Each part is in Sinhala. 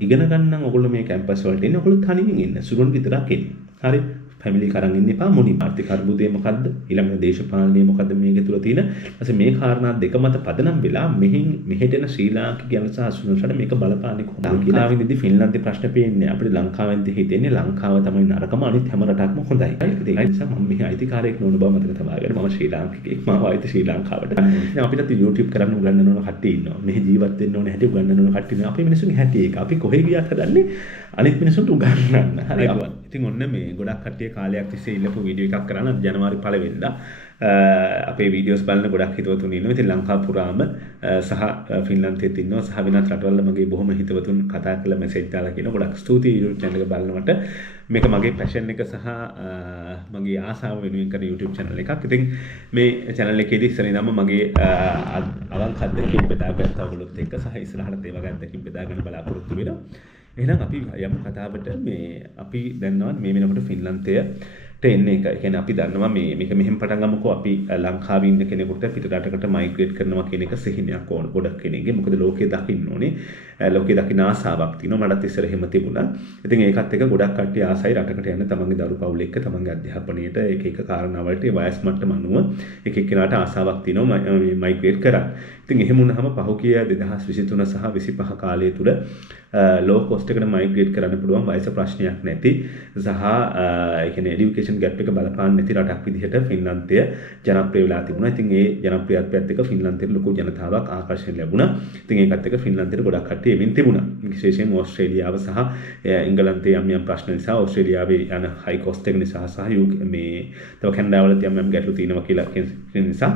ඉගෙන ගන්න නම් ඔයගොල්ලෝ මේ කැම්පස් වලට එන්නේ. ඔයගොල්ලෝ තනියෙන් එන්න. සුළුන් විතරක් එන්න. හරි. ෆැමිලි කරන් ඉන්න එපා. මොනි ආර්ථික අර්බුදය මොකද්ද? ඊළඟ දේශපාලනය මොකද්ද මේකේ තුල තියෙන? ඊපස්සේ මේ කාරණා දෙක මත පදනම් වෙලා මෙහෙට එන ශ්‍රී ලාංකික ජන සහ අසුනසට මේක බලපාන්නේ කොහොමද කියලා. ලංකාවෙන්දී ෆින්ලන්තේ ප්‍රශ්න පේන්නේ අපිට ලංකාවෙන්දී හිතෙන්නේ ලංකාව තමයි නරකම අනිත් හැම රටක්ම හොඳයි. ඒක නිසා මම මෙහි අයිතිකාරයෙක් නොවන බව මතක තබා ගන්න. මම ශ්‍රී ලාංකිකයෙක්. මම ආයිත් ශ්‍රී ලංකාවට. දැන් අපිට YouTube කරන්න උගන්වන ඕන කට්ටිය ඉන්නවා. මෙහි ජීවත් වෙන්න ඕන හැටි උගන්වන ඕන කට්ටිය ඉන්නවා. අපේ මිනිස්සුන්ගේ හැටි ඒක. අපි කොහෙ ගියත් හදන්නේ අනිත් මිනිස්සුන්ට උගන්වන්න. හරි. ඉතින් ඔන්න මේ ගොඩක් කට්ටිය කාලයක් තිස්සේ ඉල්ලපු වීඩියෝ එකක් කරන්න ජනවාරි 1 වෙනිදා අපේ වීඩියෝස් බලන ගොඩක් හිතවතුන් ඉන්නවා. ඉතින් ලංකාව පුරාම සහ ෆින්ලන්තෙත් ඉන්නවා සහ වෙනත් රටවල මගේ බොහොම හිතවතුන් කතා කරලා මැසේජ් දාලා කියන ගොඩක් ස්තුතියි YouTube channel එක බලනවට. මේක මගේ පැෂන් එක සහ මගේ ආසාව වෙනුවෙන් කරන YouTube channel එකක්. ඉතින් මේ channel එකේදී ඉස්සරින්ම මගේ අවංක අත්දැකීම් බෙදාගත්ත ඔයගොල්ලොත් එක්ක සහ ඉස්සරහට ඒ වගේ අත්දැකීම් බෙදාගන්න බලාපොරොත්තු වෙනවා. එහෙනම් අපි යමු කතාවට. මේ අපි දන්නවා මේ වෙනකොට ෆින්ලන්තයට එන්නේ එක. ඒ කියන්නේ අපි දන්නවා මේක මෙහෙම පටන් ගමුකෝ. අපි ලංකාවේ ඉන්න කෙනෙකුට පිට රටකට මයිග්‍රේට් කරනවා කියන එක සිහිනයක් ඕන ගොඩක් කෙනෙක්ගේ. මොකද ලෝකේ දකින්න ඕනේ. ලෝකේ දකින්න ආසාවක් තියෙනවා. මටත් ඉස්සර එහෙම තිබුණා. ඉතින් ඒකත් එක්ක ගොඩක් කට්ටිය ආසයි රටකට යන්න තමන්ගේ දරු පවුල එක්ක තමන්ගේ අධ්‍යාපනයට එක එක කාරණා වලට වයස් මට්ටම අනුව එක එක්කෙනාට ආසාවක් තියෙනවා මයිග්‍රේට් කරන්න. ඉතින් එහෙම වුණාම පහුගිය 2023 සහ 25 කාලය තුල ලෝ කොස්ට් එකට මයිග්‍රේට් කරන්න පුළුවන් වයස ප්‍රශ්නයක් නැති සහ ඒ කියන්නේ এডুকেෂන් ගැප් එක බලපාන්නේ නැති රටක් විදිහට ෆින්ලන්තය ජනප්‍රිය වෙලා තිබුණා. ඉතින් ඒ ජනප්‍රියත්වයත් එක්ක ෆින්ලන්තයට ලොකු ජනතාවක් ආකර්ෂණය ලැබුණා. ඉතින් ඒකත් එක්ක ෆින්ලන්තයට ගොඩක් කට්ටිය එමින් තිබුණා. විශේෂයෙන්ම ඕස්ට්‍රේලියාව සහ එංගලන්තයේ යම් ප්‍රශ්න නිසා ඕස්ට්‍රේලියාවේ යන හයි කොස්ට් එක නිසා සහ මේ තව කැනඩාවලත් යම් ගැටලු තියෙනවා කියලා කියන නිසා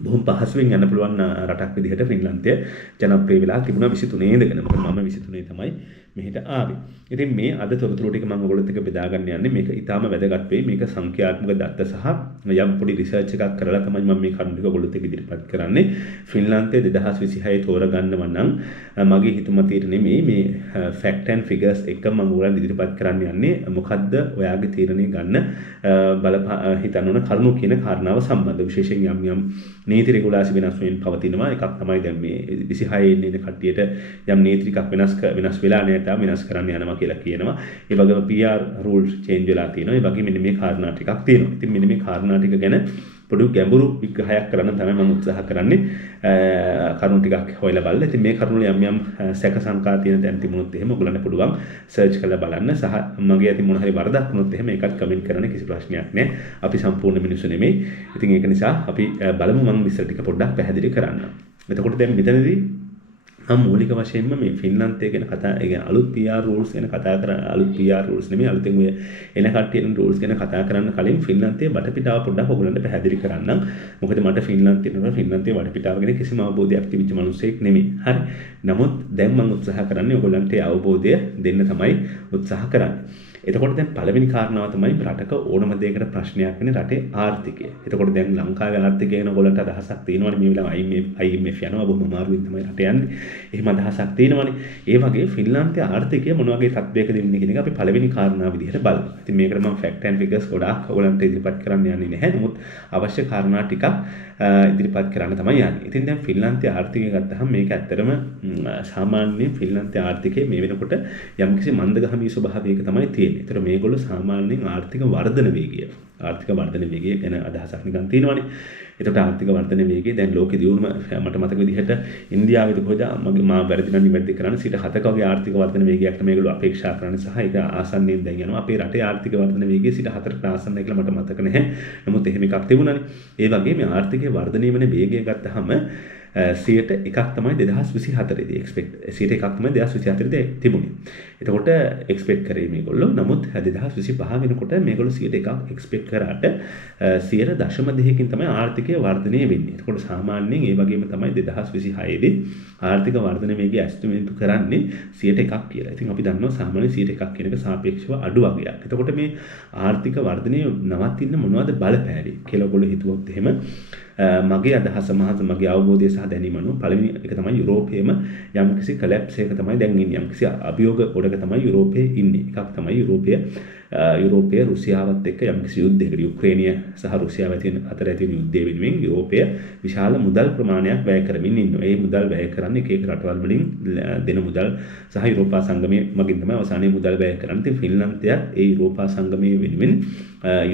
බොහොම පහසුවෙන් යන්න පුළුවන් රටක් විදිහට ෆින්ලන්තය ජනප්‍රිය වෙලා තිබුණා 23 ඉඳගෙන. මොකද මම 23 තමයි මෙහෙට ආවේ. ඉතින් මේ අද තොරතුරු ටික මම ඔයගොල්ලොත් එක්ක බෙදා ගන්න යන්නේ. මේක ඊටාම වැදගත් වෙයි. මේක සංඛ්‍යාත්මක දත්ත සහ යම් පොඩි රිසර්ච් එකක් කරලා තමයි මම මේ කරුණු ටික ඔයගොල්ලොත් එක්ක ඉදිරිපත් කරන්නේ. ෆින්ලන්තයේ 2026 තෝරගන්නව නම් මගේ හිතුමතීර නෙමෙයි මේ ෆැක්ට් ඇන්ඩ් ෆිගර්ස් එක මම ඔයගොල්ලන් ඉදිරිපත් කරන්න යන්නේ. මොකද්ද ඔයාගේ තීරණය ගන්න හිතන්න ඕන කරුණු කියන කාරණාව සම්බන්ධ විශේෂයෙන් යම් නීති රෙගුලාසි වෙනස් වෙමින් පවතිනවා. එකක් තමයි දැන් මේ 26 ඉන්න කට්ටියට යම් නීති ටිකක් වෙනස් වෙලා නැත්නම් වෙනස් කරන්න යනවා කියලා කියනවා. ඒ වගේම PR rules change වෙලා තියෙනවා. ඒ වගේ මෙන්න මේ කාරණා ටිකක් තියෙනවා. ඉතින් මෙන්න මේ කාරණා ටික ගැන පොඩි ගැඹුරු විග්‍රහයක් කරන්න තමයි මම උත්සාහ කරන්නේ. කරුණු ටිකක් හොයලා බලලා. ඉතින් මේ කරුණු යම් සැක සංකා තියෙන තැන් තිබුණොත් එහෙම ඔයගොල්ලන්ට පුළුවන් සර්ච් කරලා බලන්න. සහ මගේ අතින් මොන හරි වරදක් වුණොත් එහෙම ඒකත් කමෙන්ට් කරන්න කිසි ප්‍රශ්නයක් නැහැ. අපි සම්පූර්ණ මිනිස්සු නෙමෙයි. ඉතින් ඒක නිසා අපි බලමු මම විස්තර ටික පොඩ්ඩක් පැහැදිලි කරන්න. එතකොට දැන් මෙතනදී මම මූලික වශයෙන්ම මේ ෆින්ලන්තය ගැන කතා අලුත් PR rules ගැන කතා කරන අලුත් PR rules නෙමෙයි අලුතෙන් ඔය එන කට්ටියන් rules ගැන කතා කරන්න කලින් ෆින්ලන්තයේ වටපිටාව පොඩ්ඩක් ඔයගොල්ලන්ට පැහැදිලි කරන්නම්. මොකද මට ෆින්ලන්තයේ වටපිටාව ගැන කිසිම අවබෝධයක් තිබිච්ච මිනිසෙක් නෙමෙයි. හරි. නමුත් දැන් මම උත්සාහ කරන්නේ ඔයගොල්ලන්ට අවබෝධය දෙන්න තමයි උත්සාහ කරන්නේ. එතකොට දැන් පළවෙනි කාරණාව තමයි රටක ඕනම දෙයකට ප්‍රශ්නයක් වෙන රටේ ආර්ථිකය. එතකොට දැන් ලංකාවේ ආර්ථිකය ගැන ඔයගොල්ලන්ට අදහසක් තියෙනවනේ මේ වෙලාවේ IMF යනවා බොහොම අමාරුවෙන් තමයි රට යන්නේ. එහෙම අදහසක් තියෙනවනේ. ඒ වගේ ෆින්ලන්තයේ ආර්ථිකය මොන වගේ තත්ත්වයකද ඉන්නේ කියන එක අපි පළවෙනි කාරණාව විදිහට බලමු. ඉතින් මේකට මම ෆැක්ට් ඇන්ඩ් ෆිගර්ස් ගොඩාක් ඔයගොල්ලන්ට ඉදිරිපත් කරන්න යන්නේ නැහැ. නමුත් අවශ්‍ය කාරණා ටිකක් ඉදිරිපත් කරන්න තමයි යන්නේ. ඉතින් දැන් ෆින්ලන්තයේ ආර්ථිකය ගත්තහම මේක ඇත්තටම සාමාන්‍යයෙන් ෆින්ලන්තයේ ආර්ථිකය මේ වෙනකොට යම්කිසි මන්දගාමී ස්වභාවයක තමයි තියෙන්නේ. ඒතර මේගොල්ලෝ සාමාන්‍යයෙන් ආර්ථික වර්ධන වේගය ගැන අදහසක් නිකන් තියෙනවානේ. ඒකට ආර්ථික වර්ධන වේගය දැන් ලෝකෙ දියුණුව මට මතක විදිහට ඉන්දියාවේදී කොහෙද මා වැරදි නම් නිවැරදි කරන්නේ 7% වගේ ආර්ථික වර්ධන වේගයක් තමයි මේගොල්ලෝ අපේක්ෂා කරන්නේ සහ ඒක ආසන්නයෙන් දැන් යනවා. අපේ රටේ ආර්ථික වර්ධන වේගය 4%කට ආසන්නයි කියලා මට මතක නැහැ. නමුත් එහෙම එකක් තිබුණානේ. ඒ වගේ මේ ආර්ථිකයේ වර්ධනය වෙන වේගය ගත්තහම 101ක් තමයි 2024 දී එක්ස්පෙක්ට් 101ක් තමයි 2024 දී තිබුණේ. එතකොට එක්ස්පෙක්ට් කරේ මේගොල්ලෝ. නමුත් 2025 වෙනකොට මේගොල්ලෝ 101ක් එක්ස්පෙක්ට් කරාට 0.2කින් තමයි ආර්ථිකය වර්ධනය වෙන්නේ. එතකොට සාමාන්‍යයෙන් ඒ වගේම තමයි 2026 දී ආර්ථික වර්ධන වේගය ඇස්ටිමේට් කරන්නේ 101ක් කියලා. ඉතින් අපි දන්නවා සාමාන්‍ය 101ක් කියන එක සාපේක්ෂව අඩු වගයක්. එතකොට මේ ආර්ථික වර්ධනය නවතින්න මොනවද බලපෑරි කියලා ඔයගොල්ලෝ හිතුවොත් එහෙම මගේ අදහස මගේ අවබෝධය සහ දැනීම අනුව පළවෙනි එක තමයි යුරෝපයේම යම්කිසි කලැප්ස් එක තමයි දැන් ඉන්නේ. යම්කිසි අභියෝග ගොඩක තමයි යුරෝපයේ ඉන්නේ. එකක් තමයි යුරෝපය රුසියාවත් එක්ක යම්කිසි යුද්ධයකට යුක්‍රේනිය සහ රුසියාව අතර ඇති වෙන යුද්ධය වෙනුවෙන් යුරෝපය විශාල මුදල් ප්‍රමාණයක් වැය කරමින් ඉන්නවා. ඒ මුදල් වැය කරන්නේ එක රටවල් වලින් දෙන මුදල් සහ යුරෝපා සංගමය මගින් තමයි අවසානයේ මුදල් වැය කරන්නේ. ඉතින් ෆින්ලන්තය ඒ යුරෝපා සංගමය වෙනුවෙන්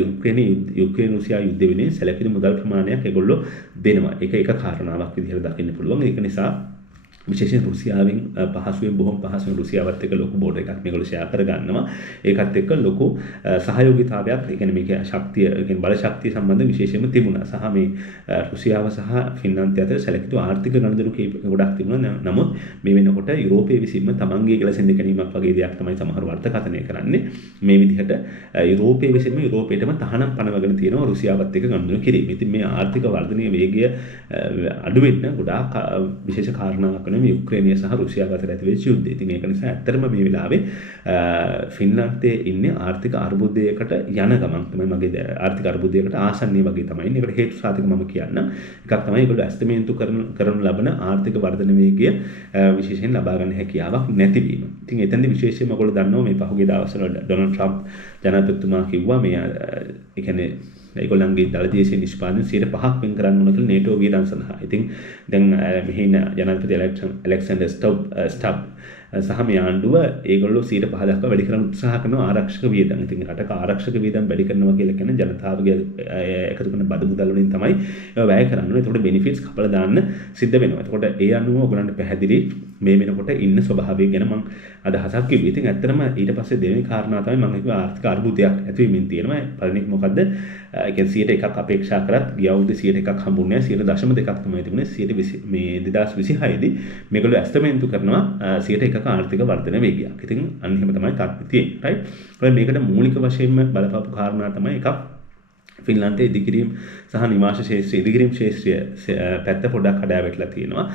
යුක්‍රේන රුසියා යුද්ධය වෙනුවෙන් සැලකිලි මුදල් ප්‍රමාණයක් ඒගොල්ලෝ දෙනවා. ඒක එක කාරණාවක් විදිහට දකින්න පුළුවන්. ඒක නිසා විශේෂයෙන් රුසියාවෙන් පහසුවෙන් බොහොම පහසුවෙන් රුසියාවත් එක්ක ලොකු බෝඩර් එකක් මේගොල්ලෝ ෂෙයා කරගන්නවා. ඒකත් එක්ක ලොකු සහයෝගීතාවයක්, ඒ කියන්නේ මේකේ ශක්තිය, ඒ කියන්නේ බල ශක්තිය සම්බන්ධ විශේෂයෙන්ම තිබුණා. සහ මේ රුසියාව සහ ෆින්ලන්තය අතර සැලකිලි ආර්ථික ගනුදෙනු ගොඩක් තිබුණා. නමුත් මේ වෙනකොට යුරෝපයේ විසින්ම තමන්ගේ ගැලසෙන්න ගැනීමක් වගේ දෙයක් තමයි සමහර වර්තකථනය කරන්නේ. මේ විදිහට යුරෝපයේ විසින්ම යුරෝපයටම තහනම් පනවගෙන තියෙනවා රුසියාවත් එක්ක ගනුදෙනු කිරීම. ඉතින් මේ ආර්ථික වර්ධනයේ වේගය අඩු වෙන්න ගොඩාක් විශේෂ කාරණාවක් යුක්‍රේනිය සහ රුසියාව අතර ඇති වෙච්ච යුද්ධය. ඉතින් ඒක නිසා ඇත්තටම මේ වෙලාවේ ෆින්ලන්තයේ ඉන්නේ ආර්ථික අර්බුදයකට යන ගමන් තමයි මගේ ආර්ථික අර්බුදයකට ආසන්නයි වගේ තමයි. ඒකට හේතු සාධක මම කියන්නම්. එකක් තමයි ඒගොල්ලෝ ඇස්තමේන්තු කරන ලබන ආර්ථික වර්ධන වේගය විශේෂයෙන් ලබා ගන්න හැකියාවක් නැතිවීම. ඉතින් එතනදී විශේෂයෙන්ම ඔයගොල්ලෝ දන්නවා මේ පහුගිය දවස්වල ඩොනල්ඩ් ට්‍රම්ප් ජනාධිපතිතුමා කිව්වා මේ ඒ කියන්නේ ඒගොල්ලන්ගේ දළදේශීය නිෂ්පාදන 5% වෙන් කරන්න ඕන කියලා නේටෝ වියදම් සඳහා. ඉතින් දැන් මෙහි ඉන්න ජනාධිපති ඇලෙක්සැන්ඩර් ස්ටබ් සහ මේ ආණ්ඩුව ඒගොල්ලෝ 5% දක්වා වැඩි කරන්න උත්සාහ කරනවා ආරක්ෂක වියදම්. ඉතින් රටක ආරක්ෂක වියදම් වැඩි කරනවා කියලා කියන්නේ ජනතාවගේ එකතු කරන බදු මුදල් වලින් තමයි ඒවා වැය කරන්නේ. ඒකට බෙනිෆිට්ස් කපලා දාන්න සිද්ධ වෙනවා. එතකොට ඒ අනුව ඔයගොල්ලන්ට පැහැදිලි මේ වෙනකොට ඉන්න ස්වභාවය ගැන මම අදහසක් කිව්වේ. ඉතින් ඇත්තටම ඊට පස්සේ දෙවෙනි කාරණා තමයි මම කිව්වා ආර්ථික අර්බුදයක් ඇතිවීමෙන් තියෙනවා. පළවෙනි එක මොකද්ද? ඒ කියන්නේ 101ක් අපේක්ෂා කරත් ගිය අවුරුද්දේ 101ක් හම්බුනේ නැහැ. 0.2ක් තමයි තිබුණේ. 120 මේ 2026 දී මේගොල්ලෝ ඇස්තමේන්තු කරනවා 101ක ආර්ථික වර්ධන වේගයක්. ඉතින් අන්න එහෙම තමයි තත්ත්වය තියෙන්නේ. රයිට්. ඔය මේකට මූලික වශයෙන්ම බලපාපු කාරණා තමයි එකක් ෆින්ලන්තයේ ඉදිකිරීම සහ නිවාස ශාස්ත්‍රයේ ඉදිකිරීම ශාස්ත්‍රය පැත්ත පොඩ්ඩක් කඩා වැටලා තියෙනවා.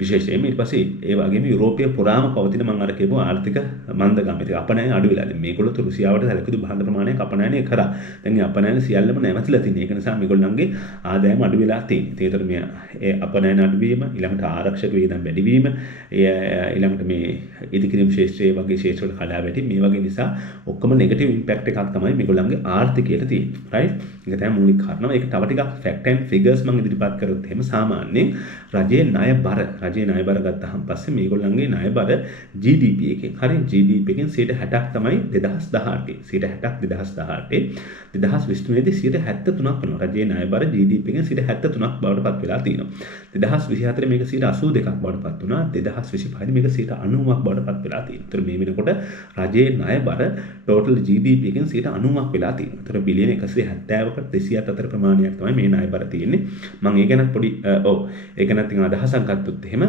විශේෂයෙන්ම ඊට පස්සේ ඒ වගේම යුරෝපීය පුරාම පවතින මම අර කියපු ආර්ථික මන්දගම. ඒක අපනයන අඩු වෙලා. දැන් මේගොල්ලෝ රුසියාවට සැලකුණු භාණ්ඩ ප්‍රමාණයක් අපනයනය කරා. දැන් මේ අපනයන සියල්ලම නැවතිලා තියෙනවා. ඒක නිසා මේගොල්ලන්ගේ ආදායම අඩු වෙලා තියෙනවා. ඒතර මේ ඒ අපනයන අඩු වීම, ඊළඟට ආරක්ෂක වේදම් වැඩි වීම, ඊළඟට මේ ඉදිකිරීම ශාස්ත්‍රයේ වගේ ශාස්ත්‍ර වල කඩා වැටීම මේ වගේ නිසා ඔක්කොම නෙගටිව් ඉම්පැක්ට් එකක් තමයි මේගොල්ලන්ගේ ආර්ථිකයට තියෙන්නේ. රයිට්? ඒක තමයි මූලික කාරණාව. ඒක තව ටිකක් ෆැක්ට් ඇන්ඩ් ෆිගර්ස් මම ඉදිරිපත් කරොත් එහෙම සාමාන්‍යයෙන් රජයේ ණය බර ගත්තාම පස්සේ මේගොල්ලන්ගේ ණය බර GDP එකෙන් හරි GDP එකෙන් 60% තමයි 2018. 60% 2018. 2023 දී 73ක් වෙනවා. රජයේ ණය බර GDP එකෙන් 73ක් බවට පත් වෙලා තියෙනවා. 2024 මේක 82ක් බවට පත් වුණා. 2025 මේක 90ක් බවට පත් වෙලා තියෙනවා. ඒතර මේ වෙනකොට රජයේ ණය බර total GDP එකෙන් 90ක් වෙලා තියෙනවා. ඒතර බිලියන 170කට 200 අතර ප්‍රමාණයක් තමයි මේ ණය බර තියෙන්නේ. මම ඒ ගැන පොඩි ඒ ගැන තියන අදහසක් ගත්තොත් එහෙම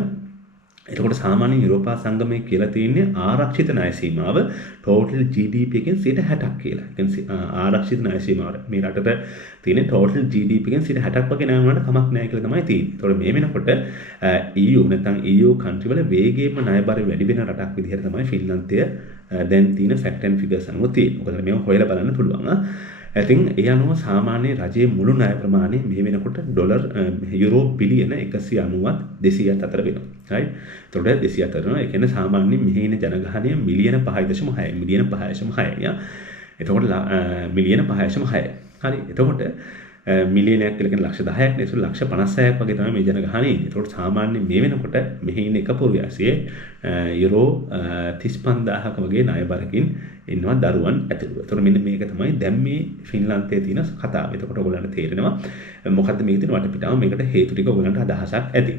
එතකොට සාමාන්‍ය යුරෝපා සංගමයේ කියලා තියෙන්නේ ආරක්ෂිත ණය සීමාව total GDP එකෙන් 60%ක් කියලා. ඒ කියන්නේ ආරක්ෂිත ණය සීමාව මේ රටට තියෙන total GDP එකෙන් 60%ක් වගේ ණය වුණාට කමක් නැහැ කියලා තමයි තියෙන්නේ. ඒතකොට මේ වෙනකොට EU නැත්නම් EU country වල වේගයෙන්ම ණය බර වැඩි වෙන රටක් විදිහට තමයි ෆින්ලන්තය දැන් තියෙන fact and figures අනුව තියෙන්නේ. ඔයගොල්ලෝ මේව හොයලා බලන්න පුළුවන්. ඉතින් ඒ අනුව සාමාන්‍ය රජයේ මුළු ණය ප්‍රමාණය මේ වෙනකොට ඩොලර් යුරෝ බිලියන 190ත් 200ත් අතර වෙනවා. right? එතකොට 200 අතර වෙනවා. ඒ කියන්නේ සාමාන්‍යයෙන් මෙහි ඉන්න ජනගහනය මිලියන 5.6 මිලියන 5.6 එතකොට මිලියන 5.6 හරි. එතකොට මිලියනයක් කියලා කියන ලක්ෂ 10ක් නේ. ඒක ලක්ෂ 56ක් වගේ තමයි මේ ජනගහනය ඉන්නේ. ඒකට සාමාන්‍ය මේ වෙනකොට මෙහි ඉන්න එක පුරවැසියේ යුරෝ 35000ක වගේ ණය බරකින් ඉන්නවා දරුවන් ඇතුළු. ඒතකොට මෙන්න මේක තමයි දැන් මේ ෆින්ලන්තයේ තියෙන කතාව. එතකොට ඔයගොල්ලන්ට තේරෙනවා මොකද්ද මේකේ තියෙන වටපිටාව. මේකට හේතු ටික ඔයගොල්ලන්ට අදහසක් ඇති.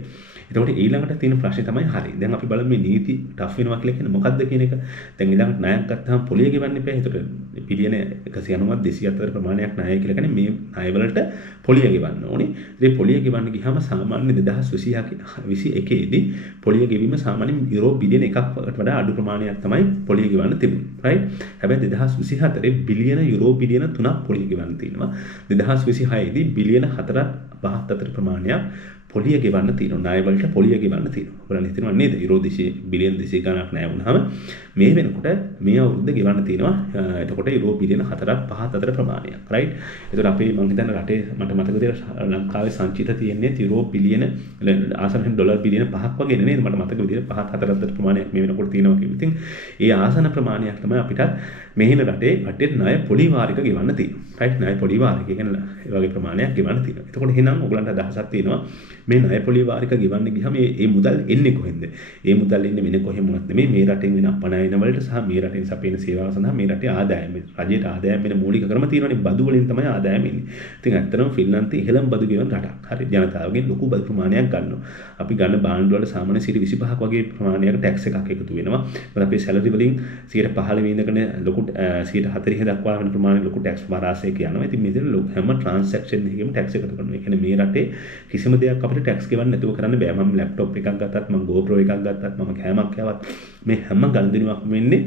එතකොට ඊළඟට තියෙන ප්‍රශ්නේ තමයි හරි. දැන් අපි බලමු මේ නීති ටෆ් වෙනවා කියලා කියන්නේ මොකද්ද කියන එක. දැන් ඊළඟට ණයක් ගත්තාම පොලිය ගෙවන්න එපා. ඒතකොට බිලියන 190ක් 200 අතර ප්‍රමාණයක් ණය කියලා කියන්නේ මේ ණය වලට පොලිය ගෙවන්න ඕනේ. ඉතින් පොලිය ගෙවන්න ගියාම සාමාන්‍ය 2021 දී පොලිය ගෙවීම සාමාන්‍යයෙන් යුරෝ බිලියන 1කට වඩා අඩු ප්‍රමාණයක් තමයි පොලිය ගෙවන්න තිබුණේ. right? හැබැයි 2024 බිලියන යුරෝ බිලියන 3ක් පොලිය ගෙවන්න තියෙනවා. 2026 දී බිලියන 4ක් 5ක් අතර ප්‍රමාණයක් පොලිය ගෙවන්න තියෙනවා. ණය වලට පොලිය ගෙවන්න තියෙනවා. ඔයගොල්ලන් හිතනවා නේද? යුරෝ 200 බිලියන් 200 ගණක් ණය වුණාම මේ වෙනකොට මේ අවුරුද්ද ගෙවන්න තියෙනවා. එතකොට යුරෝ බිලියන 4ක් 5ක් අතර ප්‍රමාණයක්. රයිට්. එතකොට අපේ මම හිතන්නේ රටේ මට මතක විදිහට ලංකාවේ සංචිත තියෙන්නේ යුරෝ බිලියන ආසන්න ඩොලර් බිලියන 5ක් වගේ නේද? මට මතක විදිහට 5ක් 4ක් අතර ප්‍රමාණයක් මේ වෙනකොට තියෙනවා කියලා. ඉතින් ඒ ආසන ප්‍රමාණයක් තමයි අපිට මෙහෙන රටේ ණය පොලි වාරික ගෙවන්න තියෙනවා. රයිට්. ණය පොලි වාරික කියන්නේ ඒ වගේ ප්‍රමාණයක් ගෙවන්න තියෙනවා. එතකොට එහෙනම් ඔයගලන්ට අදහසක් තියෙනවා මේ ණය පොලි වාරික ගෙවන්න ගියම මේ මුදල් එන්නේ කොහෙන්ද? ඒ මුදල් එන්නේ වෙන කොහෙමුණත් නෙමෙයි මේ රටෙන් වෙන අපනයන වලට සහ මේ රටෙන් සපයන සේවාව සඳහා මේ රටේ ආදායම. රජයට ආදායම වෙන මූලික ක්‍රම තියෙනවානේ බදු වලින් තමයි ආදායම එන්නේ. ඉතින් ඇත්තටම ෆින්ලන්තේ ඉහළම බදු ගෙවන රටක්. හරි ජනතාවගෙන් ලොකු බදු ප්‍රමාණයක් ගන්නවා. අපි ගන්න භාණ්ඩ වල සාමාන්‍ය 25% වගේ ප්‍රමාණයක ටැක්ස් එකක් එකතු වෙනවා. මොකද අපේ සැලරි වලින් 15% ඉඳගෙන ලොකු 40 දක්වා වෙන ප්‍රමාණය ලොකු ටැක්ස් බාරාසයක යනවා. ඉතින් මේ විදිහට හැම ට්‍රාන්සැක්ෂන් එකකම ටැක්ස් එකතු කරනවා. ඒ කියන්නේ මේ රටේ කිසිම දෙයක් අපිට ටැක්ස් ගෙවන්න නැතුව කරන්න බෑ. මම ලැප්ටොප් එකක් ගත්තත් මම GoPro එකක් ගත්තත් මම කෑමක් කෑවත් මේ හැම ගනුදෙනුවක්ම වෙන්නේ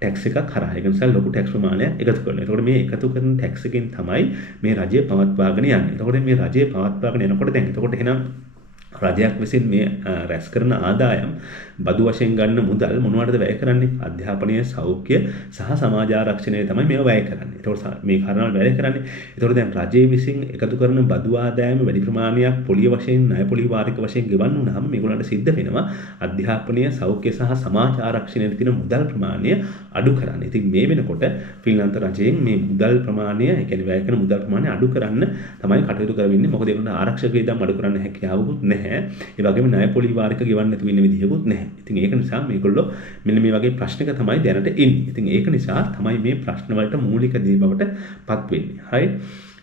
ටැක්ස් එකක් හරහා. ඒක නිසා ලොකු ටැක්ස් ප්‍රමාණයක් එකතු කරනවා. එතකොට මේ එකතු කරන ටැක්ස් එකෙන් තමයි මේ රජය පවත්වාගෙන යන්නේ. එතකොට මේ රජය පවත්වාගෙන යනකොට දැන් එතකොට එහෙනම් රජයක් විසින් මේ රැස් කරන ආදායම් බදු වශයෙන් ගන්න මුදල් මොනවටද වැය කරන්නේ? අධ්‍යාපනය, සෞඛ්‍ය සහ සමාජ ආරක්ෂණය තමයි මේවා වැය කරන්නේ. ඒතකොට මේ කාරණා වැය කරන්නේ. ඒතකොට දැන් රජය විසින් එකතු කරන බදු ආදායම වැඩි ප්‍රමාණයක් පොලිය වශයෙන්, ණය පොලිය වාරික වශයෙන් ගෙවන්න උනහම මේගොල්ලන්ට සිද්ධ වෙනවා අධ්‍යාපනය, සෞඛ්‍ය සහ සමාජ ආරක්ෂණයට තියෙන මුදල් ප්‍රමාණය අඩු කරන්න. ඉතින් මේ වෙනකොට ෆින්ලන්ත රජයෙන් මේ මුදල් ප්‍රමාණය, ඒ කියන්නේ වැය කරන මුදල් ප්‍රමාණය අඩු කරන්න තමයි කටයුතු කරවෙන්නේ. මොකද ඒගොල්ලන්ට ආරක්ෂක වේදම් අඩු කරන්න හැකියාවකුත් නැහැ. ඒ වගේම ණය පොලි වාරික ගෙවන්න නැතුව ඉන්න විදිහකුත් නැහැ. ඉතින් ඒක නිසා මේගොල්ලෝ මෙන්න මේ වගේ ප්‍රශ්නක තමයි දැනට ඉන්නේ. ඉතින් ඒක නිසා තමයි මේ ප්‍රශ්න වලට මූලික දේ බවට පත් වෙන්නේ. හරි.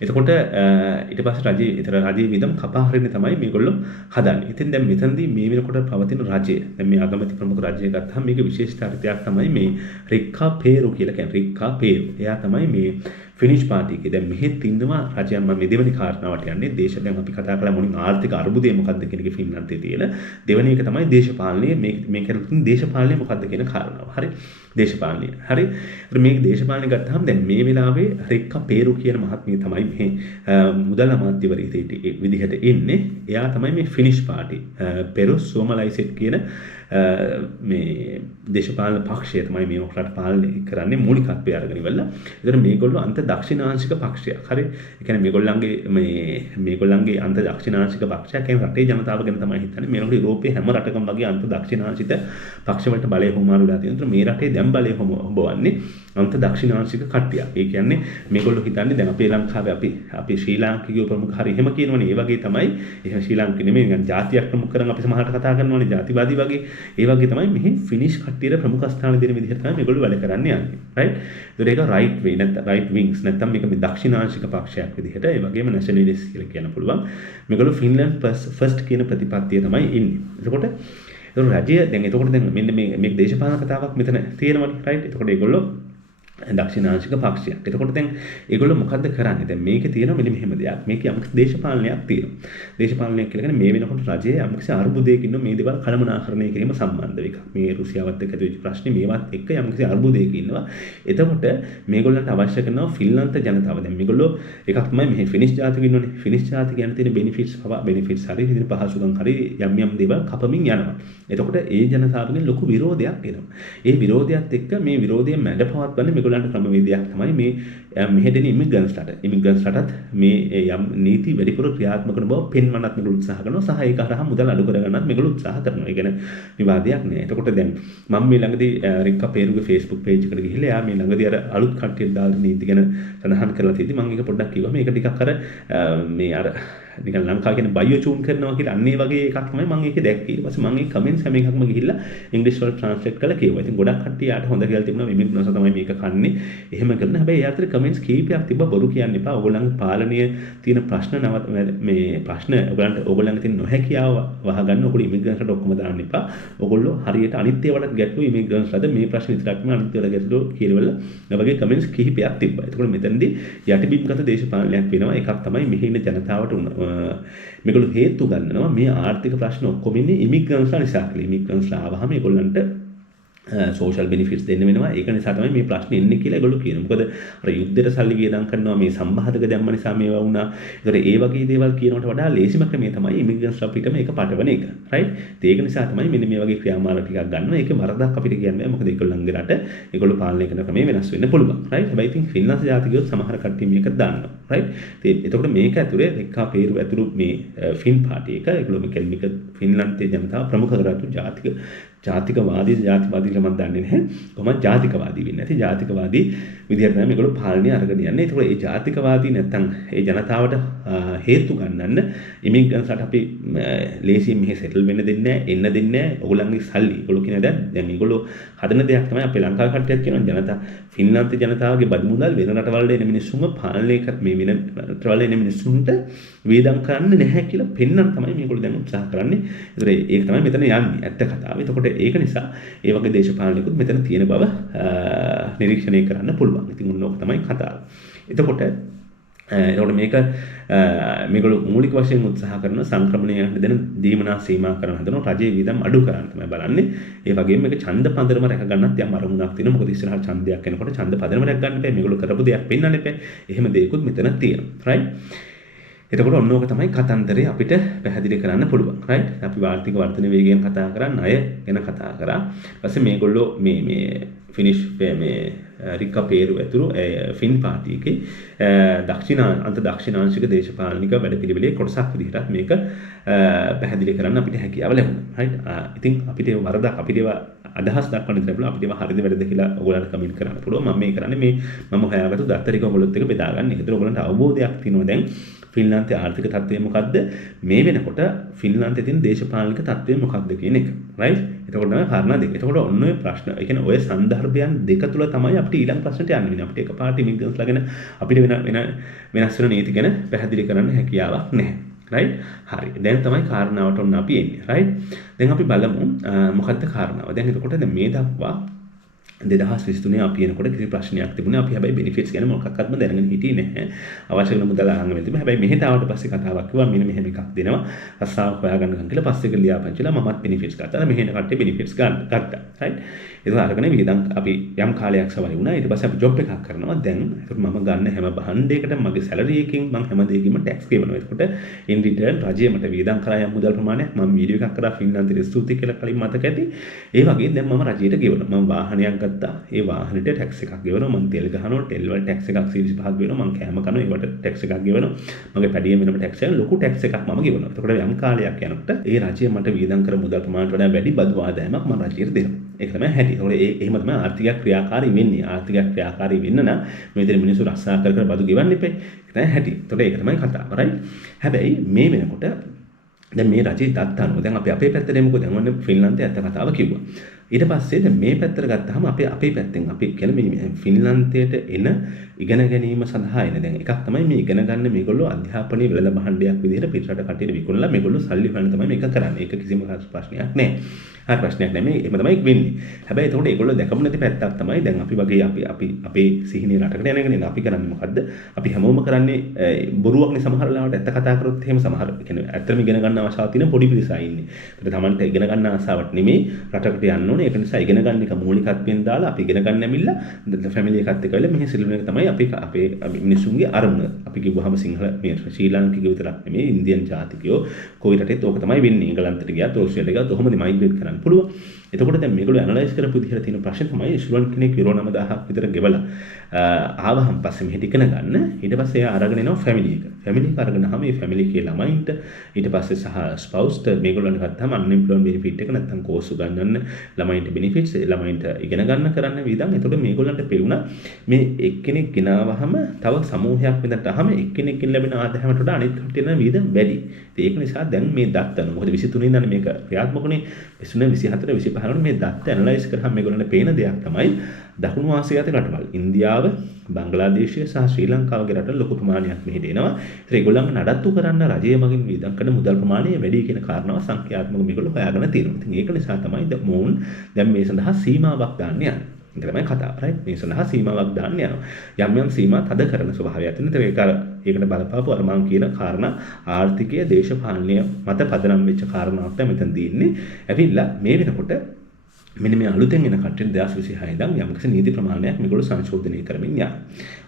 එතකොට ඊට පස්සේ රජයේ විදම් කපා හරින්න තමයි මේගොල්ලෝ හදන්නේ. ඉතින් දැන් මෙතනදී මේ වෙනකොට පවතින රජය, දැන් මේ අගමැති ප්‍රමුඛ රජය ගත්තාම මේක විශේෂතාවයක් තමයි මේ රික්කා පේරු කියලා කියන්නේ. රික්කා පේරු. එයා තමයි මේ ෆිනිෂ් පාර්ටි එකේ. දැන් මෙහෙත් ඉන්නවා රජයන්. මම මේ දෙවෙනි කාරණාවට යන්නේ. දැන් අපි කතා කළා මොනින් ආර්ථික අර්බුදය මොකක්ද කියන එක ෆින්ලන්තේ තියෙන. දෙවෙනි එක තමයි දේශපාලනය. මේ කරන දේශපාලනය මොකක්ද කියන කාරණාව. හරි. දේශපාලනය. හරි. මේ දේශපාලනය ගත්තාම දැන් මේ වෙලාවේ රික්කා පේරු කියන මහත්මිය තමයි මේ මුදල් අමාත්‍යවරිය විදිහට ඉන්නේ. එයා තමයි මේ ෆිනිෂ් පාර්ටි පෙරොස් සෝමලයිසෙට් කියන මේ දේශපාලන පක්ෂය තමයි මේ රට පාලනය කරන්නේ මූලිකත්වය අරගෙන ඉවරලා. ඒතර මේගොල්ලෝ අන්ත දක්ෂිණාංශික පක්ෂයක්. හරි. ඒ කියන්නේ මේගොල්ලන්ගේ අන්ත දක්ෂිණාංශික පක්ෂයක්. ඒ රටේ ජනතාව ගැන තමයි හිතන්නේ. මේගොල්ලෝ යුරෝපයේ හැම රටකම වගේ අන්ත දක්ෂිණාංශික පක්ෂ වලට බලය හොමාරු වෙලා තියෙනවා. මේ රටේ දැන් බලය හොඹවන්නේ අන්ත දක්ෂිණාංශික කට්ටියක්. ඒ කියන්නේ මේගොල්ලෝ හිතන්නේ දැන් අපේ ලංකාවේ අපි ශ්‍රී ලාංකිකයෝ ප්‍රමුඛ හරි එහෙම කියනවනේ. ඒ වගේ තමයි. එහෙම ශ්‍රී ලාංකික නෙමෙයි නිකන් ජාතියක් ප්‍රමුඛ කරන් අපි සමහරට කතා කරනවනේ ජාතිවාදී වගේ. ඒ වගේ තමයි මෙහි ෆිනිෂ් කට්ටියට ප්‍රමුඛ ස්ථාන දෙන විදිහට තමයි මේගොල්ලෝ වැඩ කරන්න යන්නේ. රයිට්. ඒතර ඒක රයිට් වේ නැත්නම් රයිට් වින්ග්ස් නැත්නම් මේක මේ දක්ෂිණාංශික පක්ෂයක් විදිහට ඒ වගේම නැෂනලිස්ට් කියලා කියන්න පුළුවන්. මේගොල්ලෝ ෆින්ලන්ඩ් ෆස්ට් කියන ප්‍රතිපත්තිය තමයි ඉන්නේ. එතකොට රජය දැන් මෙන්න මේ දේශපාලන කතාවක් මෙතන තියෙනවනේ. රයිට්. එතකොට ඒගොල්ලෝ දක්ෂිණාංශික පක්ෂයක්. එතකොට දැන් ඒගොල්ලෝ මොකද්ද කරන්නේ? දැන් මේකේ තියෙනවා මෙන්න මෙහෙම දෙයක්. මේකේ යම්කිසි දේශපාලනයක් තියෙනවා. දේශපාලනයක් කියලා කියන්නේ මේ වෙනකොට රජයේ යම්කිසි අර්බුදයක ඉන්න මේ දේවල් කළමනාකරණය කිරීම සම්බන්ධ එකක්. මේ රුසියාවත් එක්ක ඇති වෙච්ච ප්‍රශ්නේ මේවත් එක්ක යම්කිසි අර්බුදයක ඉන්නවා. එතකොට මේගොල්ලන්ට අවශ්‍ය කරනවා ෆින්ලන්ත ජනතාව. දැන් මේගොල්ලෝ එකක් තමයි මේ ෆිනිෂ් ජාතික ඉන්නෝනේ. ෆිනිෂ් ජාතික යන තියෙන බෙනිෆිට්ස් හරි ඉතින් පහසුකම් හරි යම් දේවල් කපමින් යනවා. එතකොට ඒ ජනතාවගෙන් ලොකු විරෝධයක් එනවා. ඒ විරෝධයත් එක්ක මේ විරෝධය මැඩ පවත්වන්නේ මේගොල්ලන්ට ක්‍රමවේදයක් තමයි මේ මෙහෙදෙන ඉමිග්‍රන්ට්ස්ලටත් මේ යම් නීති වැඩිපුර ක්‍රියාත්මක කරන බව පෙන්වන්නත් මේගොල්ලෝ උත්සාහ කරනවා සහ ඒක හරහා මුදල් අඩු කරගන්නත් මේගොල්ලෝ උත්සාහ කරනවා. ඒ කියන්නේ විවාදයක් නෑ. එතකොට දැන් මම මේ ළඟදී රික්කා පේරුගේ Facebook page එකට ගිහිල්ලා එයා මේ ළඟදී අර අලුත් කට්ටියට දාලා නීති ගැන සඳහන් කරලා තියෙද්දි මම ඒක පොඩ්ඩක් කිව්වා. මේක ටිකක් අර මේ අර නිකන් ලංකාව කියන බයෝ චූන් කරනවා කියලා අන්න ඒ වගේ එකක් තමයි මම ඒකේ දැක්කේ. ඊට පස්සේ මම ඒ කමෙන්ට්ස් හැම එකක්ම ගිහිල්ලා ඉංග්‍රීසි වලට ට්‍රාන්ස්ලේට් කරලා කිව්වා. ඉතින් ගොඩක් කට්ටිය යාට හොඳ කියලා තිබුණා ඉමිග්‍රන්ට්ස් තමයි මේක කන්නේ. එහෙම කරන හැබැයි ඒ අතර කමෙන්ට්ස් කීපයක් තිබ්බා බොරු කියන්න එපා. ඕගොල්ලන්ගේ පාලනීය තියෙන ප්‍රශ්න මේ ප්‍රශ්න ඕගොල්ලන්ගේ තියෙන නොහැකියාව වහගන්න ඕගොල්ලෝ ඉමිග්‍රන්ට්ස්ට ඔක්කොම දාන්න එපා. ඕගොල්ලෝ හරියට අනිත් ඒවාට ගැටලු ඉමිග්‍රන්ට්ස්ලාද මේ ප්‍රශ්න විතරක්ම අනිත් ඒවාට ගැටලු කියලා ඒ වගේ කමෙන්ට්ස් කිහිපයක් තිබ්බා. ඒකෝට මෙතනදී යටිබිම්ගත දේශපාලනයක් වෙනවා. එකක් තමයි මෙහි ඉන්න ජනතාවට මේගොල්ලෝ හේතු ගන්නවා මේ ආර්ථික ප්‍රශ්න ඔක්කොම ඉන්නේ ඉමිග්‍රන්ට්ස්ලා නිසා කියලා. ඉමිග්‍රන්ට්ස්ලා ආවහම ඒගොල්ලන්ට සෝෂල් බෙනිෆිට්ස් දෙන්න වෙනවා. ඒක නිසා තමයි මේ ප්‍රශ්නේ එන්නේ කියලා ඒගොල්ලෝ කියනවා. මොකද අර යුද්ධයට සල්ලි වියදම් කරනවා මේ සම්බාධක දැම්ම නිසා මේවා වුණා. ඒතර ඒ වගේ දේවල් කියනකට වඩා ලේසිම ක්‍රමය තමයි ඉමිග්‍රන්ට්ස් අපිට මේක පටවන එක. රයිට්? ඒක නිසා තමයි මෙන්න මේ වගේ ක්‍රියාමාර්ග ටිකක් ගන්නවා. ඒකේ වරදක් අපිට කියන්නේ මොකද ඒගොල්ලන්ගේ රට ඒගොල්ලෝ පාලනය කරන ක්‍රමය වෙනස් වෙන්න පුළුවන්. රයිට්? හැබැයි ඉතින් ෆින්ලාන්ත ජාතිකයෝ සමහර කට්ටිය මේක දන්නවා. රයිට්? එතකොට මේක ඇතුලේ රෙක්කා පේරු ඇතුළු මේ ෆින් පාටි එක ඒගොල්ලෝ මේක ෆින්ලාන්තයේ ජනතාව ප්‍රමුඛ කරගත්තු ජාතිකවාදී ජාතිවාදී කියලා මම දන්නේ නැහැ. කොහොමද ජාතිකවාදී වෙන්නේ නැති ජාතිකවාදී විදිහට තමයි මේගොල්ලෝ පාලනය අරගෙන යන්නේ. ඒකෝල ඒ ජාතිකවාදී නැත්තම් ඒ ජනතාවට හේතු ගන්නන්න ඉමිග්‍රන්ට්ස්ට අපි ලේසියෙන් මෙහෙ සෙටල් වෙන්න දෙන්නේ නැහැ, එන්න දෙන්නේ නැහැ. ඕගොල්ලන්ගේ සල්ලි. ඒගොල්ලෝ කියන දැන් මේගොල්ලෝ හදන දෙයක් තමයි අපේ ලංකාවේ කට්ටියක් කියනවා ජනතා ෆින්ලාන්තේ ජනතාවගේ බදු මුදල් වෙන රටවල එන මිනිස්සුන්ව පාලනය කර මේ වෙන රටවල එන මිනිස්සුන්ට වේදම් කරන්නේ නැහැ කියලා පෙන්වන්න තමයි මේගොල්ලෝ දැන් උත්සාහ කරන්නේ. ඒතර ඒක තමයි මෙතන යන්නේ ඇත්ත කතාව. එතකොට ඒක නිසා ඒ වගේ දේශපාලනිකුත් මෙතන තියෙන බව නිරීක්ෂණය කරන්න පුළුවන්. ඉතින් උන් ඕක තමයි කතාව. එතකොට මේක මේගොල්ලෝ මූලික වශයෙන් උත්සාහ කරන සංක්‍රමණය දෙන දීමනා සීමා කරන හදන රජයේ වියදම් අඩු කරන්න තමයි බලන්නේ. ඒ වගේම මේක ඡන්ද පදනම රැක ගන්නත් යම් අරමුණක් තියෙනවා. මොකද ඉස්සරහට ඡන්දයක් එනකොට ඡන්ද පදනම රැක ගන්න එපා. මේගොල්ලෝ කරපු දෙයක් පෙන්වන්න එපා. එහෙම දෙයක්ත් මෙතන තියෙනවා. රයිට්? එතකොට ඔන්න ඕක තමයි කතන්දරේ අපිට පැහැදිලි කරන්න පුළුවන්. රයිට්? අපි ආර්ථික වර්ධන වේගයෙන් කතා කරා, ණය ගැන කතා කරා. ඊපස්සේ මේගොල්ලෝ මේ ෆිනිෂ් මේ රික්කා පේරු ඇතුළු ෆින් පාටියකේ දක්ෂිණාංශික දේශපාලනික වැඩපිළිවෙලේ කොටසක් විදිහට මේක පැහැදිලි කරන්න අපිට හැකියාව ලැබුණා. රයිට්? ඉතින් අපිට වරදක් අපිට අදහස් දක්වන්න තිබුණා. අපිට හරිද වැරදිද කියලා ඔයගොල්ලන්ට කමෙන්ට් කරන්න පුළුවන්. මම මේ කරන්නේ මේ මම හොයාගත්තු දත්ත ටික ඔයගොල්ලොත් එක්ක බෙදා ගන්න. ඒකට ඔයගොල්ලන්ට අවබෝධයක් තියෙනවා දැන් ෆින්ලාන්තයේ ආර්ථික තත්ත්වය මොකද්ද? මේ වෙනකොට ෆින්ලාන්තයේ තියෙන දේශපාලනික තත්ත්වය මොකක්ද කියන එක. රයිට්? එතකොට තමයි කාරණා දෙක. එතකොට ඔන්න ඔය ප්‍රශ්න, ඒ කියන්නේ ඔය සන්දර්භයන් දෙක තුල තමයි අපිට ඊළඟ ප්‍රශ්නට යන්න වෙන්නේ. අපිට එකපාරට ඉමිග්‍රන්ට්ස්ලා ගැන අපිට වෙනස් වෙන නීති ගැන පැහැදිලි කරන්න හැකියාවක් නැහැ. රයිට්? හරි. දැන් තමයි කාරණාවට ඔන්න අපි එන්නේ. රයිට්? දැන් අපි බලමු මොකද්ද කාරණාව. දැන් එතකොට දැන් මේ දක්වා 2023 අපි එනකොට කිසි ප්‍රශ්නයක් තිබුණේ. අපි හැබැයි බෙනිෆිට්ස් ගැන මොකක්වත්ම දැනගෙන හිටියේ නැහැ. අවශ්‍ය වෙන මුදල් අරන් වෙද්දී හැබැයි මෙහෙට ආවට පස්සේ කතාවක් කිව්වා මෙන්න මෙහෙම එකක් දෙනවා. රස්සාවක් හොයාගන්න කියලා පස්සේ ඒක ලියාපදිංචිලා මමත් බෙනිෆිට්ස් ගත්තා. මෙහෙන කට්ටිය බෙනිෆිට්ස් ගත්තා. රයිට්? ඒක අරගෙන වියදම් අපි යම් කාලයක් සවරි වුණා. ඊට පස්සේ අපි ජොබ් එකක් කරනවා. දැන් ඒක මම ගන්න හැම භාණ්ඩයකටම මගේ සැලරි එකකින් මම හැම දෙයකින්ම ටැක්ස් ගෙවනවා. එතකොට ඉන් රිටර්න් රජය මට වියදම් කරා යම් මුදල් ප්‍රමාණයක් මම වීඩියෝ එකක් කරා ෆින්ලාන්තයේ ස්තුතියි කියලා කලින් මතක ඇති. ඒ වගේ දැන් මම රජයට ගෙවනවා. මම වාහනයක් ගත්තා. ඒ වාහනේට ටැක්ස් එකක් ගෙවනවා. මම තෙල් ගහනවා. තෙල් වල ටැක්ස් එකක් 25ක් ගෙවනවා. මම කෑම කනවා. ඒකට ටැක්ස් එකක් ගෙවනවා. මගේ පැඩියෙන් වෙනම ටැක්ස් එක ලොකු ටැක්ස් එකක් මම ගෙවනවා. එතකොට යම් කාලයක් යනකොට ඒ රජය මට වියදම් කර මුදල් ප්‍රමාණයට වඩා වැඩි බදු ආදායමක් මම රජයට දෙනවා. ඒක තමයි හැටි. ඒකට එහෙම තමයි ආර්ථිකයක් ක්‍රියාකාරී වෙන්නේ. ආර්ථිකයක් ක්‍රියාකාරී වෙන්න නම් මේ විදිහට මිනිස්සු රක්ෂා කර බදු ගෙවන්න එපා. ඒක තමයි හැටි. ඒකට ඒක තමයි කතාව. රයිට්? හැබැයි මේ වෙනකොට දැන් මේ රජයේ දත්ත අනුව දැන් අපි අපේ පැත්තට එමුකෝ. දැන් ඔන්න ෆින්ලාන්තයේ ඇත්ත කතාව කිව්වා. ඊට පස්සේ දැන් මේ පැත්තට ගත්තාම අපේ පැත්තෙන් අපි කියන්නේ මේ ෆින්ලාන්තයට එන ඉගෙන ගැනීම සඳහා එන දැන් එකක් තමයි මේ ඉගෙන ගන්න මේගොල්ලෝ අධ්‍යාපනයේ වෙළඳ භාණ්ඩයක් විදිහට පිටරට කටියට විකුණලා මේගොල්ලෝ සල්ලි හොයන තමයි මේක කරන්නේ. ඒක කිසිම ප්‍රශ්නයක් නෑ. හරි ප්‍රශ්නයක් නෑ. මේ එහෙම තමයි වෙන්නේ. හැබැයි ඒකට ඒගොල්ලෝ දැකපු නැති පැත්තක් තමයි දැන් අපි වගේ අපි අපේ සිහිනේ රටකට යනගෙන අපි කරන්නේ මොකද්ද? අපි හැමෝම කරන්නේ බොරුවක්නේ සමහර වෙලාවට ඇත්ත කතා කරොත් එහෙම සමහර කියන්නේ ඇත්තටම ඉගෙන ගන්න ආශාව තියෙන පොඩි පිරිසක් ඉන්නේ. ඒකට Tamanට ඉගෙන ගන්න ආශාවක් නෙමෙයි රටකට යන්න ඕනේ. ඒක නිසා ඉගෙන ගන්න එක මූලිකත්වයෙන් දාලා අපි ඉගෙන ගන්න ඇවිල්ලා ෆැමිලි එකත් එක්ක වෙලා මෙහි සිල්ලුන එක තමයි අපේ මිනිසුන්ගේ අරමුණ. අපි කිව්වහම සිංහල මේ ශ්‍රී ලාංකිකයෝ විතරක් නෙමෙයි ඉන්දියන් ජාතිකයෝ කොයි රටේත් ඕක තමයි වෙන්නේ. එංගලන්තයට ගියත් ඕස්ට්‍රේලියාවට ගියත් ඔහොමද මයිග්‍රේට් කරන්න පුළුවන්. එතකොට දැන් මේගොල්ලෝ ඇනලයිස් කරපු විදිහට තියෙන ප්‍රශ්නේ තමයි ශ්‍රීලංක කෙනෙක් යුරෝ 9000ක් විතර ගෙවලා ආවහම පස්සේ මෙහෙට ඉගෙන ගන්න. ඊට පස්සේ එයා අරගෙන එනවා ෆැමිලි එක. ෆැමිලි එක අරගෙනහම මේ ෆැමිලි එකේ ළමයින්ට ඊට පස්සේ සහ ස්පවුස්ට මේගොල්ලන් ගත්තාම අන්එම්ප්ලොයිමන්ට් බෙනිෆිට් එක නැත්නම් කෝස් උගන්වන්න ළමයින්ට බෙනිෆිට්ස් ළමයින්ට ඉගෙන ගන්න කරන්න විදන්. එතකොට මේගොල්ලන්ට පෙරුණා මේ එක්කෙනෙක් ගෙනාවහම තව සමූහයක් වෙනටම එක්කෙනෙක්ගෙන් ලැබෙන ආදායමට වඩා අනිත් කට්ටියන වියදම් වැඩි. ඒක නිසා දැන් මේ දත්ත මොකද 23 ඉඳන් මේක ක්‍රියාත්මකනේ 23 24 25 මේ දත්ත ඇනලයිස් කරාම මේගොල්ලන්ට පේන දෙයක් තමයි දකුණු ආසියාවේ රටවල් ඉන්දියාව, බංග්ලාදේශය සහ ශ්‍රී ලංකාව වගේ රටවල් ලොකු ප්‍රමාණයක් මෙහෙට එනවා. ඒත් ඒගොල්ලන් නඩත්තු කරන්න රජය මගින් වියදම් කරන මුදල් ප්‍රමාණය වැඩි කියන කාරණාව සංඛ්‍යාත්මකව මේගොල්ලෝ හොයාගෙන තියෙනවා. ඉතින් ඒක නිසා තමයි මොවුන් දැන් මේ සඳහා සීමාවක් දාන්න යන්නේ. ඒක තමයි කතාව. රයිට්? මේ සඳහා සීමාවක් දාන්න යනවා. යම් සීමා තද කරන ස්වභාවයක් තියෙනවා. ඒකට බලපාපු අර මම කියන කාරණා ආර්ථිකය, දේශපාලනය මත පදනම් වෙච්ච කාරණාවක් තමයි මෙතන දින්නේ. ඇවිල්ලා මේ වෙනකොට මෙන්න මේ අලුතෙන් එන කට්ටිය 2026 ඉඳන් යම්කිසි නීති ප්‍රමාණයක් මේගොල්ලෝ සංශෝධනය කරමින් යනවා.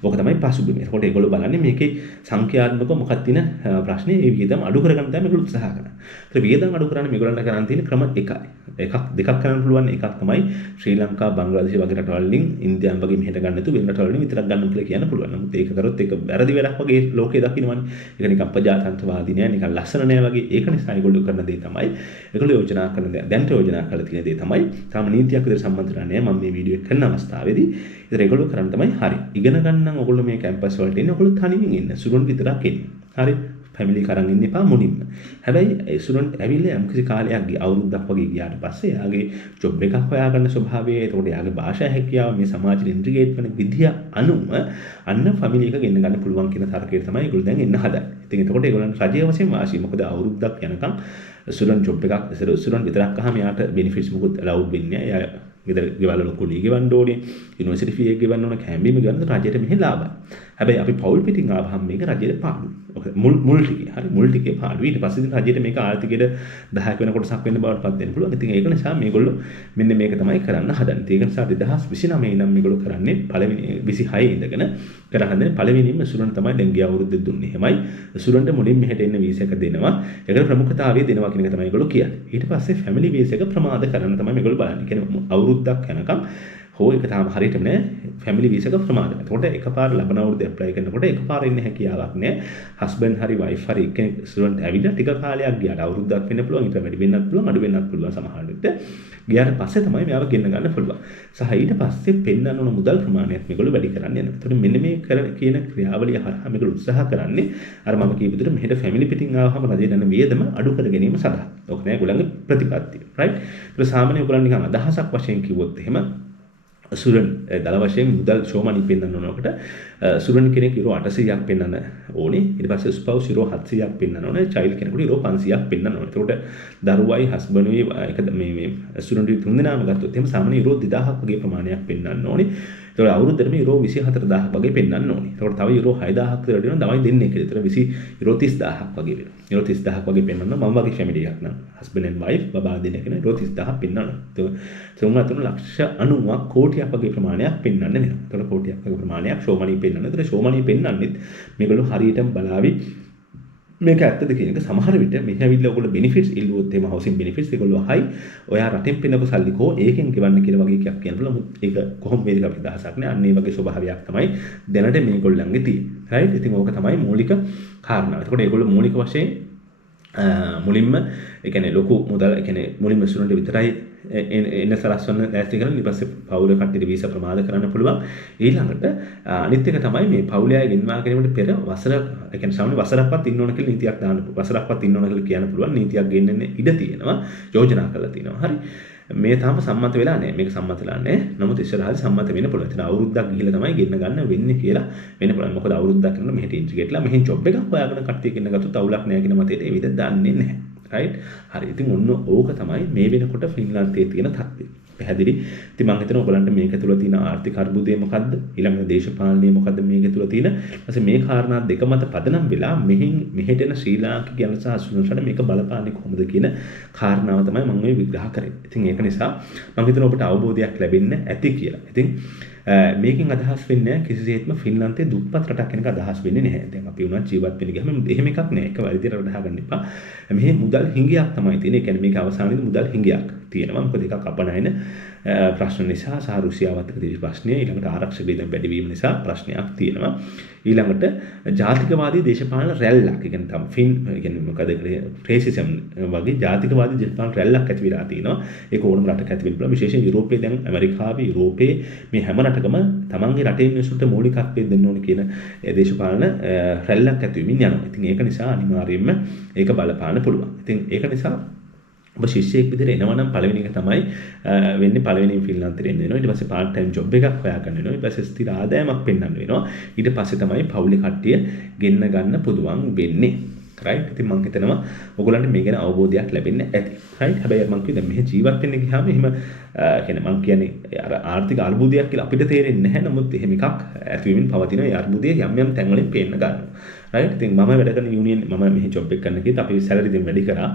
ඕක තමයි පසුබිම. ඒකට ඒගොල්ලෝ බලන්නේ මේකේ සංඛ්‍යාත්මක මොකක්ද තියෙන ප්‍රශ්නේ ඒ වියදම් අඩු කරගන්න තමයි මේගොල්ලෝ උත්සාහ කරන්නේ. ඒත් වියදම් අඩු කරන්න මේගොල්ලන්ට කරන්න තියෙන ක්‍රම එකයි. දෙකක් කරන්න පුළුවන්. එකක් තමයි ශ්‍රී ලංකා, බංග්ලාදේශ වගේ රටවල් වලින් ඉන්දියානු වගේ මෙහෙට ගන්න නැතුව වෙන රටවල් වලින් විතරක් ගන්න කියලා කියන්න පුළුවන්. නමුත් ඒක කරොත් ඒක වැරදි වැඩක් වගේ ලෝකේ දකින්නවනේ. ඒක නිකන් ප්‍රජාතන්ත්‍රවාදී නෑ, නිකන් ලස්සන නෑ වගේ. ඒක නිසා ඒගොල්ලෝ කරන දේ තමයි ඒගොල්ලෝ යෝජනා කරන දේ. දැන් යෝජනා කරලා තියෙන දේ තමයි තාම නීතියක් විදිහට සම්මත වෙලා නෑ. මම මේ වීඩියෝ එක කරන අවස්ථාවේදී ඒතර ඒගොල්ලෝ කරන්න තමයි හරි. ඉගෙන ගන්න නම් ඔයගොල්ලෝ මේ කැම්පස් වලට එන්නේ. ඔයගොල්ලෝ තනියෙන් ඉන්න. සුරුන් විතරක් එන්නේ. හරි. ෆැමිලි කරන් ඉන්න එපා මුලින්ම. හැබැයි ඒ සුරුන් ඇවිල්ලා යම්කිසි කාලයක් අවුරුද්දක් වගේ ගියාට පස්සේ යාගේ ජොබ් එකක් හොයාගන්න ස්වභාවය, එතකොට යාගේ භාෂා හැකියාව, මේ සමාජෙට ඉන්ටිග්‍රේට් වෙන විදිය අනුව අන්න ෆැමිලි එක ගෙන්න ගන්න පුළුවන් කියන තර්කය තමයි ඒගොල්ලෝ දැන් එන්න හදන්නේ. ඉතින් එතකොට ඒගොල්ලන් රජයේ වශයෙන් වාසිය. මොකද අවුරුද්දක් යනකම් සුරුන් ජොබ් එකක් සුරුන් විතරක් අහම යාට බෙනිෆිට්ස් මොකුත් allowed වෙන්නේ නැහැ. යා ගෙදර ගෙවල් වල කුලී ගෙවන්න ඕනේ, යුනිවර්සිටි ෆී එක ගෙවන්න ඕනේ, කැම්බීම ගෙවන්න රජයට මෙහෙ ලාභයි. හැබැයි අපි පෞල් පිටින් ආවහම මේක රජයට පාඩුයි. මුල් ටිකේ හරි මුල් ටිකේ පාඩුයි. ඊට පස්සේ ඉතින් රජයට මේක ආර්ථිකයට 10ක් වෙන කොටසක් වෙන්න බවට පත් වෙන්න පුළුවන්. ඉතින් ඒක නිසා මේගොල්ලෝ මෙන්න මේක තමයි කරන්න හදන්නේ. ඒක නිසා 2029 ඉඳන් මේගොල්ලෝ කරන්නේ පළවෙනි 26 ඉඳගෙන කරහඳන්නේ පළවෙනිම සුරන් තමයි දැන් ගිය අවුරුද්දේ දුන්නේ. එහෙමයි සුරන්ට මුලින් මෙහෙට එන්න වීසා එක දෙනවා. ඒකට ප්‍රමුඛතාවය දෙනවා කියන එක තමයි ඒගොල්ලෝ කියන්නේ. ඊට පස්සේ ෆැමිලි වීසා එක ප්‍රමාද කරන්න තමයි මේගොල්ලෝ බලන්නේ. කියන්නේ අවුරුද්දක් යනකම් හෝ එක තාම හරියටම නෑ ෆැමිලි වීසා එක ප්‍රමාද. එතකොට එකපාර ලබන අවුරුද්දේ ඇප්ලයි කරනකොට එකපාර ඉන්න හැකියාවක් නෑ. හස්බන්ඩ් හරි වයිෆ් හරි කෙනෙක් ස්ටුඩන්ට් ඇවිල්ලා ටික කාලයක් ගියාට අවුරුද්දක් වෙන්න පුළුවන්, ඊට වැඩි වෙන්නත් පුළුවන්, අඩු වෙන්නත් පුළුවන් සමහර විට. ගියාට පස්සේ තමයි මෙයාව ගෙන්න ගන්න පුළුවන්. සහ ඊට පස්සේ පෙන්නන්න ඕන මුදල් ප්‍රමාණයක් මේගොල්ලෝ වැඩි කරන්න යනවා. එතකොට මෙන්න මේ කියන ක්‍රියාවලිය හරහා මේගොල්ලෝ උත්සාහ කරන්නේ අර මම කියපු විදිහට මෙහෙට ෆැමිලි පිටින් ආවහම රජේ දන්න වියදම අඩු කර ගැනීම සඳහා. ඔක නෑ ඒගොල්ලන්ගේ ප්‍රතිපත්තිය. රයිට්? ඒක සාමාන්‍ය ඒගොල්ලන් නිකන් අදහසක් වශයෙන් කිව්වොත් එහෙම සුරන් දල වශයෙන් මුදල් ෂෝමනි පෙන්වන්න ඕනකට සුරන් කෙනෙක් යුරෝ 800ක් පෙන්වන්න ඕනේ. ඊට පස්සේ ස්පවුස් යුරෝ 700ක් පෙන්වන්න ඕනේ. චයිල්ඩ් කෙනෙකුට යුරෝ 500ක් පෙන්වන්න ඕනේ. ඒකට දරුවයි හස්බන්ඩ්ුයි එක මේ සුරන්ටි තුන් දෙනාම ගත්තොත් එහෙම සාමාන්‍ය යුරෝ 2000ක් වගේ ප්‍රමාණයක් පෙන්වන්න ඕනේ. ඒතකොට අවුරුද්දටම යුරෝ 24000ක් වගේ පෙන්වන්න ඕනේ. ඒතකොට තව යුරෝ 6000ක් විතර වෙනවා තමයි දෙන්නේ කියලා. ඒතර 20 යුරෝ 30000ක් වගේ වෙනවා. යුරෝ 30000ක් වගේ පෙන්වන්න මම වගේ ෆැමිලි එකක් නම් හස්බන්ඩ් ඇන්ඩ් වයිෆ් බබා දෙන කෙනා යුරෝ 30000ක් පෙන්වන්න. ඒතකොට ලක්ෂ 90ක් කෝටියක් වගේ ප්‍රමාණයක් පෙන්වන්න වෙනවා. ඒතකොට කෝටියක් වගේ ප්‍රමාණයක් ෂෝමනි පෙන්වන්න. ඒතර ෂෝමනි පෙන්වන්නෙත් මේගොල්ලෝ හරියටම බලාවි මේක ඇත්තද කියන එක. සමහර විට මෙහි ඇවිල්ලා ඔයගොල්ලෝ බෙනිෆිට්ස් ඉල්ලුවොත් එහෙම හවුසින් බෙනිෆිට්ස් ඒගොල්ලෝ හයි ඔයා රටෙන් පෙන්නපු සල්ලි කෝ ඒකෙන් ගෙවන්න කියලා වගේ එකක් කියන්න පුළුවන්. ඒක කොහොම වේද අපිට දහසක් නෑ. අන්න ඒ වගේ ස්වභාවයක් තමයි දැනට මේගොල්ලන්ගේ තියෙන්නේ. රයිට්? ඉතින් ඕක තමයි මූලික කාරණාව. එතකොට ඒගොල්ලෝ මූලික වශයෙන් මුලින්ම ඒ කියන්නේ ලොකු මුදල් ඒ කියන්නේ මුලින්ම ස්ටුඩන්ට් විතරයි එන්න සලස්වන්න දැස්ති කරලා ඊට පස්සේ පවුල කට්ටියට වීසා ප්‍රමාද කරන්න පුළුවන්. ඊළඟට අනිත් එක තමයි මේ පවුලේ අය ගෙන්වා ගැනීමට පෙර වසර ඒ කියන්නේ සාමාන්‍ය වසරක්වත් ඉන්න ඕන කියලා නීතියක් දාන්න පුළුවන්. වසරක්වත් ඉන්න ඕන කියලා කියන්න පුළුවන්. නීතියක් ගෙන්නන්න ඉඩ තියෙනවා. යෝජනා කරලා තියෙනවා. හරි. මේ තාම සම්මත වෙලා නැහැ. මේක සම්මත වෙලා නැහැ. නමුත් ඉස්සරහට සම්මත වෙන්න පුළුවන්. එතන අවුරුද්දක් ගිහිල්ලා තමයි ගෙන්න ගන්න වෙන්නේ කියලා වෙන්න පුළුවන්. මොකද අවුරුද්දක් කරනකොට මෙහෙට ඉන්ටිග්‍රේට්ලා මෙහෙන් ජොබ් එකක් හොයාගෙන කට්ටිය ගෙන්න ගත්තොත් අවුලක් නැහැ කියන මතයට ඒ විදිහට දන්නේ නැහැ. රයිට්? හරි. ඉතින් ඔන්න ඕක තමයි මේ වෙනකොට ෆින්ලාන්තයේ තියෙන තත්ත්වය. පැහැදිලි. ඉතින් මම හිතනවා ඔයගලන්ට මේක තුල තියෙන ආර්ථික අර්බුදය මොකද්ද? ඊළඟ දේශපාලනය මොකද්ද මේක තුල තියෙන? ඊපස්සේ මේ කාරණා දෙක මත පදනම් වෙලා මෙහෙට එන ශ්‍රී ලාංකිකයන් සහ සුනසට මේක බලපාන්නේ කොහොමද කියන කාරණාව තමයි මම මේ විග්‍රහ කරේ. ඉතින් ඒක නිසා මම හිතනවා ඔබට අවබෝධයක් ලැබෙන්න ඇති කියලා. ඉතින් මේකෙන් අදහස් වෙන්නේ කිසිසේත්ම ෆින්ලාන්තයේ දුප්පත් රටක් කෙනෙක් අදහස් වෙන්නේ නැහැ. දැන් අපි උනත් ජීවත් වෙන්න ගියාම එහෙම එකක් නෑ. ඒක වැරදියට වඩා ගන්න එපා. මෙහි මුදල් හිඟයක් තමයි තියෙන්නේ. ඒ කියන්නේ මේක අවසානයේදී මුදල් හිඟයක් තියෙනවා. මොකද එකක් අපනයන ප්‍රශ්න නිසා සහ රුසියාවත් එක්ක තියෙන ප්‍රශ්නය ඊළඟට ආරක්ෂක වේදම් වැඩි වීම නිසා ප්‍රශ්නයක් තියෙනවා. ඊළඟට ජාතිකවාදී දේශපාලන රැල්ලක්. ඒ කියන්නේ තම ෆින් ඒ කියන්නේ මොකද රේසිසම් වගේ ජාතිකවාදී දේශපාලන රැල්ලක් ඇති වෙලා තිනවා. ඒක ඕනම රටක ඇති වෙන්න පුළුවන්. විශේෂයෙන් යුරෝපයේ දැන් ඇමරිකාවේ යුරෝපයේ මේ හැම රටකම තමන්ගේ රටේ මිනිස්සුන්ට මූලිකත්වය දෙන්න ඕන කියන දේශපාලන රැල්ලක් ඇති වෙමින් යනවා. ඉතින් ඒක නිසා අනිවාර්යයෙන්ම ඒක බලපාන්න පුළුවන්. ඉතින් ඒක නිසා ඔබ ශිෂ්‍යයෙක් විදිහට එනවා නම් පළවෙනි එක තමයි වෙන්නේ පළවෙනිම ෆින්ලාන්තෙට එන්න වෙනවා. ඊට පස්සේ part time job එකක් හොයාගන්න වෙනවා. ඊට පස්සේ ස්ථිර ආදායමක් පෙන්වන්න වෙනවා. ඊට පස්සේ තමයි පවුලේ කට්ටිය ගෙන්න ගන්න පුළුවන් වෙන්නේ. right ඉතින් මම හිතනවා ඔයගොල්ලන්ට මේ ගැන අවබෝධයක් ලැබෙන්න ඇති right හැබැයි මම කිව්වා දැන් මෙහෙ ජීවත් වෙන්න ගියාම එහෙම කියන්නේ මම කියන්නේ අර ආර්ථික අර්බුදයක් කියලා අපිට තේරෙන්නේ නැහැ නමුත් එහෙම එකක් ඇතිවෙමින් පවතින ඒ අර්බුදය යම් යම් තැන්වලින් පේන්න ගන්නවා right ඉතින් මම වැඩ කරන යුනියන් මම මෙහි ජොබ් එක කරන කීත අපි සැලරි දෙන්න වැඩි කරා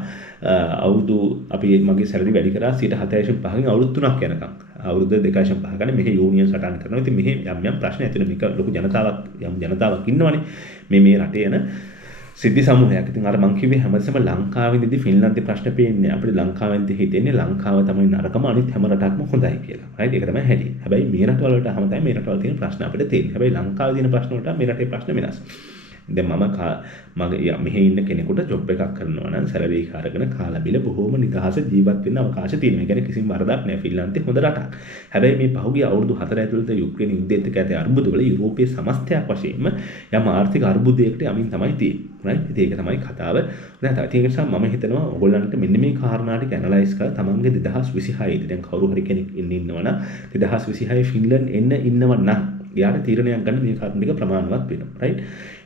අවුරුදු අපි මගේ සැලරි වැඩි කරා 7.5කින් අවුරුදු 3ක් යනකම් අවුරුදු 2.5 ගන්න මෙහි යුනියන් සටහන් කරනවා ඉතින් මෙහි යම් ප්‍රශ්න ඇති වෙන මේක ලොකු ජනතාවක් ඉන්නවනේ මේ රටේ යන සිද්ධි සමූහයක්. ඉතින් අර මං කිව්වේ හැමදෙම ලංකාවේදී ෆින්ලන්තේ ප්‍රශ්න පේන්නේ අපිට ලංකාවෙන්දී හිතෙන්නේ ලංකාව තමයි නරකම අනිත් හැම රටක්ම හොඳයි කියලා. right ඒක තමයි හැටි. හැබැයි මේ රටවල වලට අහම තමයි මේ රටවල තියෙන ප්‍රශ්න අපිට තියෙන්නේ. හැබැයි ලංකාවේ තියෙන ප්‍රශ්න වලට මේ රටේ ප්‍රශ්න වෙනස්. දැන් මගේ මෙහි ඉන්න කෙනෙකුට ජොබ් එකක් කරනවා නම් සැලරි එක අරගෙන කාලා බිල බොහොම නිදහස ජීවත් වෙන්න අවකාශ තියෙනවා. ඒ කියන්නේ කිසිම වරදක් නැහැ. ෆින්ලන්තේ හොඳ රටක්. හැබැයි මේ පහුගිය අවුරුදු 4 ඇතුළත යුක්‍රේන යුද්ධයත් එක්ක ඇති අර්බුදවල යුරෝපයේ සමස්තයක් වශයෙන්ම යම් ආර්ථික අර්බුදයකට යමින් තමයි තියෙන්නේ. right ඉතින් ඒක තමයි කතාව. නැත්නම් ඒක නිසා මම හිතනවා ඔයගොල්ලන්ට මෙන්න මේ කාරණා ටික ඇනලයිස් කරලා තමන්ගේ 2026 දී දැන් කවුරු හරි කෙනෙක් ඉන්නවනම් 2026 ෆින්ලන්ඩ් එන්න ඉන්නවනම් යාට තීරණයක් ගන්න මේ කාරණා ටික ප්‍රමාණවත් වෙනවා. right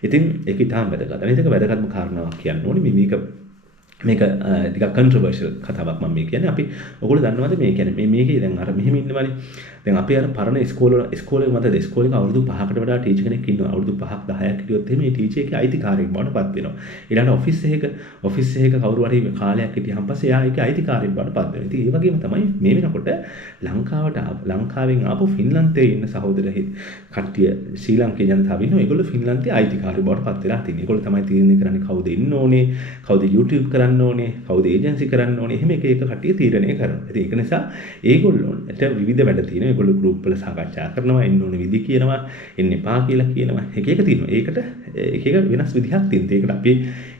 ඉතින් ඒක ඉතාම වැදගත්. අනිත් එක වැදගත්ම කාරණාවක් කියන්න ඕනේ මේක ටිකක් කන්ට්‍රොවර්ෂල් කතාවක් මම මේ කියන්නේ. අපි ඔයගොල්ලෝ දන්නවද මේ කියන්නේ මේකේ දැන් අර මෙහෙම ඉන්නවනේ. දැන් අපි අර පරණ ඉස්කෝලේ මතද ඉස්කෝලේක අවුරුදු 5කට වඩා ටීචර් කෙනෙක් ඉන්නවා. අවුරුදු 5ක් 10ක් හිටියොත් එහේ මේ ටීචර් එකේ අයිතිකාරයෙක් බවට පත් වෙනවා. ඊළඟ ඔෆිස් එකක කවුරු හරි කාලයක් හිටියන් පස්සේ එයා ඒකේ අයිතිකාරයෙක් බවට පත් වෙනවා. ඉතින් ඒ වගේම තමයි මේ වෙනකොට ලංකාවෙන් ආපු ෆින්ලන්තයේ ඉන්න සහෝදර කට්ටිය ශ්‍රී ලංකේ ජනතාව ඉන්නවා. ඒගොල්ලෝ ෆින්ලන්තයේ අයිතිකාරයෙක් බවට පත් වෙලා තියෙනවා. ඒගොල්ලෝ තමයි තීරණය කරන්නේ කවුද ඉන්න ඕනේ, කවුද YouTube කරන්න ඕනේ, කවුද ඒජන්සි කරන්න ඕනේ. එහෙම එක කට්ටිය තීරණය කරනවා. ඉතින් ඒක නිසා ඒගොල්ලොන්ට විවිධ වැඩ තියෙනවා. ඒගොල්ලෝ ගෲප් වල සාකච්ඡා කරනවා, එන්න ඕනේ විදි කියනවා, එන්න එපා කියලා කියනවා. එක තියෙනවා. ඒකට එක වෙනස් විදිහක් තියෙනවා. ඒකට අපි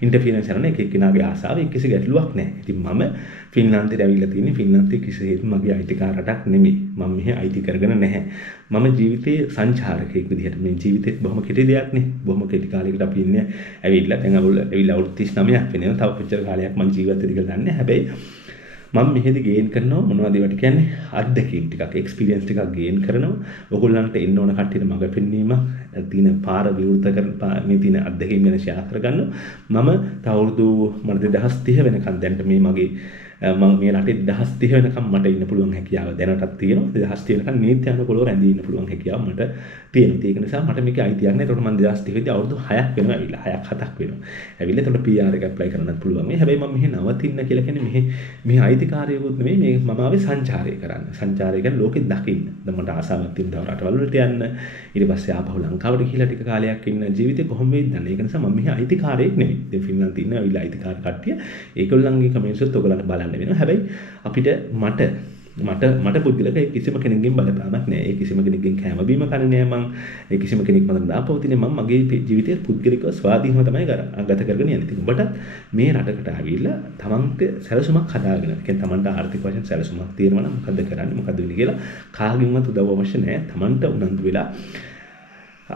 ඉන්ටර්ෆියරන්ස් කරන එක එක්කෙනාගේ ආසාව කිසි ගැටලුවක් නැහැ. ඉතින් මම ෆින්ලන්තයට ඇවිල්ලා තියෙන්නේ ෆින්ලන්තේ කිසිසේත්ම මගේ අයිතිකාර රටක් නෙමෙයි. මම මෙහෙ අයිති කරගෙන නැහැ. මම ජීවිතේ සංචාරකයෙක් විදිහට මේ ජීවිතේත් බොහොම කෙටි දෙයක් නේ. බොහොම කෙටි කාලයකට අපි ඉන්නේ ඇවිල්ලා දැන් ඇවිල්ලා අවුරුදු 39ක් වෙනවා. තව කොච්චර කාලයක් මම ජීවත් වෙයිද කියලා දන්නේ නැහැ. හැබැයි මම මෙහෙදි ගේන් කරනවා මොනවද ඒවට කියන්නේ අත්දැකීම් ටිකක් එක්ස්පීරියන්ස් ටිකක් ගේන් කරනවා. ඔයගොල්ලන්ට එන්න ඕන කට්ටියට මඟ පෙන්වීම තියෙන පාර විවෘත කරන මේ තියෙන අත්දැකීම් ගැන ෂෙයා කරගන්නවා. මම තව අවුරුදු 2030 වෙනකන් දැන්ට මේ මගේ මම මේ රටේ 2030 වෙනකම් මට ඉන්න පුළුවන් හැකියාව දැනටත් තියෙනවා. 2030 වෙනකම් නීත්‍යානුකූලව රැඳී ඉන්න පුළුවන් හැකියාව මට තියෙනවා. ඒක නිසා මට මේකේ අයිතියක් නැහැ. ඒකට මම 2030 දී අවුරුදු 6ක් වෙනවා ඇවිල්ලා. 6ක් 7ක් වෙනවා. ඇවිල්ලා එතකොට PR එක ඇප්ලයි කරන්නත් පුළුවන්. හැබැයි මම මෙහි නවතින්න කියලා කියන්නේ මෙහි අයිතිකාරයෙකුත් නෙමෙයි. මේ මම ආවේ සංචාරය කරන්න. සංචාරය කියන්නේ ලෝකෙ දකින්න. දැන් මට ආසාවක් තියෙනවා රටවල් වලට යන්න. ඊට පස්සේ ආපහු ලංකාවට ගිහිල්ලා ටික කාලයක් ඉන්න ජීවිතේ කොහොම වෙයිද දන්නේ. ඒක නිසා මම මෙහි අයිතිකාරයෙක් නෙමෙයි. දැන් ෆින්ලන්තේ ඉන්න ඇවිල්ලා අයිතිකාර කට්ටිය ඒගොල්ලන්ගේ කමෙන්ට්ස් උත් ඔයගොල්ලන්ට බලන්න වෙනවා. හැබැයි අපිට මට පුද්ගලක කිසිම කෙනෙක්ගෙන් බලපෑමක් නැහැ. ඒ කිසිම කෙනෙක්ගෙන් කැම බීම කන්නේ නැහැ මං. ඒ කිසිම කෙනෙක් මතන දාපවතිනේ මම මගේ ජීවිතයේ පුද්ගලිකව ස්වාධීනව තමයි ගත කරගෙන යන්නේ. ඉතින් ඔබට මේ රටකට ආවිල්ලා තමන්ට සැලසුමක් හදාගෙන, කියන්නේ තමන්ට ආර්ථික වශයෙන් සැලසුමක් තියෙනවා නම් මොකද්ද කරන්නේ, මොකද්ද වෙන්නේ කියලා කාගෙන්වත් උදව් අවශ්‍ය නැහැ. තමන්ට උනන්දු වෙලා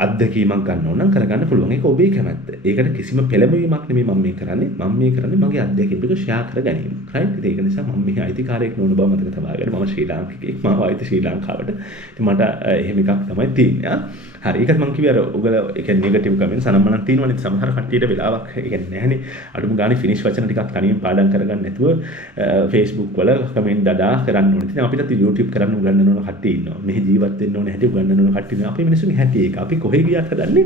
අත්දැකීමක් ගන්න ඕන නම් කරගන්න පුළුවන්. ඒක ඔබේ කැමැත්ත. ඒකට කිසිම පෙළඹවීමක් නෙමෙයි මම මේ කරන්නේ. මම මේ කරන්නේ මගේ අත්දැකීම් ටික ෂෙයා කර ගැනීම. right? ඒක නිසා මම මෙහි අයිතිකාරයෙක් නොවන බව මතක තබාගන්න. මම ශ්‍රී ලාංකිකයෙක්. මම ආයිත් ශ්‍රී ලංකාවට. ඉතින් මට එහෙම එකක් තමයි තියෙන්නේ. හරි. ඒකත් මම කිව්වේ අර ඔයගොල්ලෝ ඒ කියන්නේ නෙගටිව් කමෙන්ට්ස් අනම්මනම් තියෙනවනේ. සමහර කට්ටියට වෙලාවක් ඒ කියන්නේ නැහනේ. අඩුම ගානේ ෆිනිෂ් වචන ටිකක් තනියෙන් පාඩම් කරගන්න නැතුව Facebook වල කමෙන්ට් දඩා කරන්න ඕනේ. ඉතින් අපිටත් YouTube කරන්න උගන්වන්න ඕන කට්ටිය ඉන්නවා. මෙහි ජීවත් වෙන්න ඕනේ හැටි උගන්වන්න ඕන කට්ටිය ඉන්නවා. අපි මිනිස්සුන්ගේ හැටි ඒක. අපි කොහෙ ගියත් හදන්නේ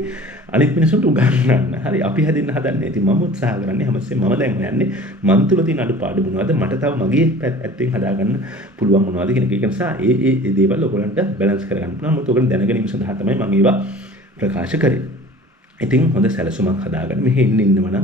අනිත් මිනිස්සුන්ට උගන්වන්න. හරි අපි හැදෙන්න හදන්නේ. ඉතින් මම උත්සාහ කරන්නේ හැමතිස්සෙම මම දැන් හොයන්නේ මන් තුල තියෙන අඩුපාඩු මොනවද මට තව මගේ පැත්තෙන් හදාගන්න පුළුවන් මොනවද කියන එක. ඒක නිසා ඒ දේවල් ඔයගොල්ලන්ට බැලන්ස් කරගන්න පුළුවන්. මොකද ඔයගොල්ලන් දැන ගැනීම සඳහා තමයි මම ඒවා ප්‍රකාශ කරේ. ඉතින් හොඳ සැලසුමක් හදාගන්න මෙහෙ ඉන්නව නම්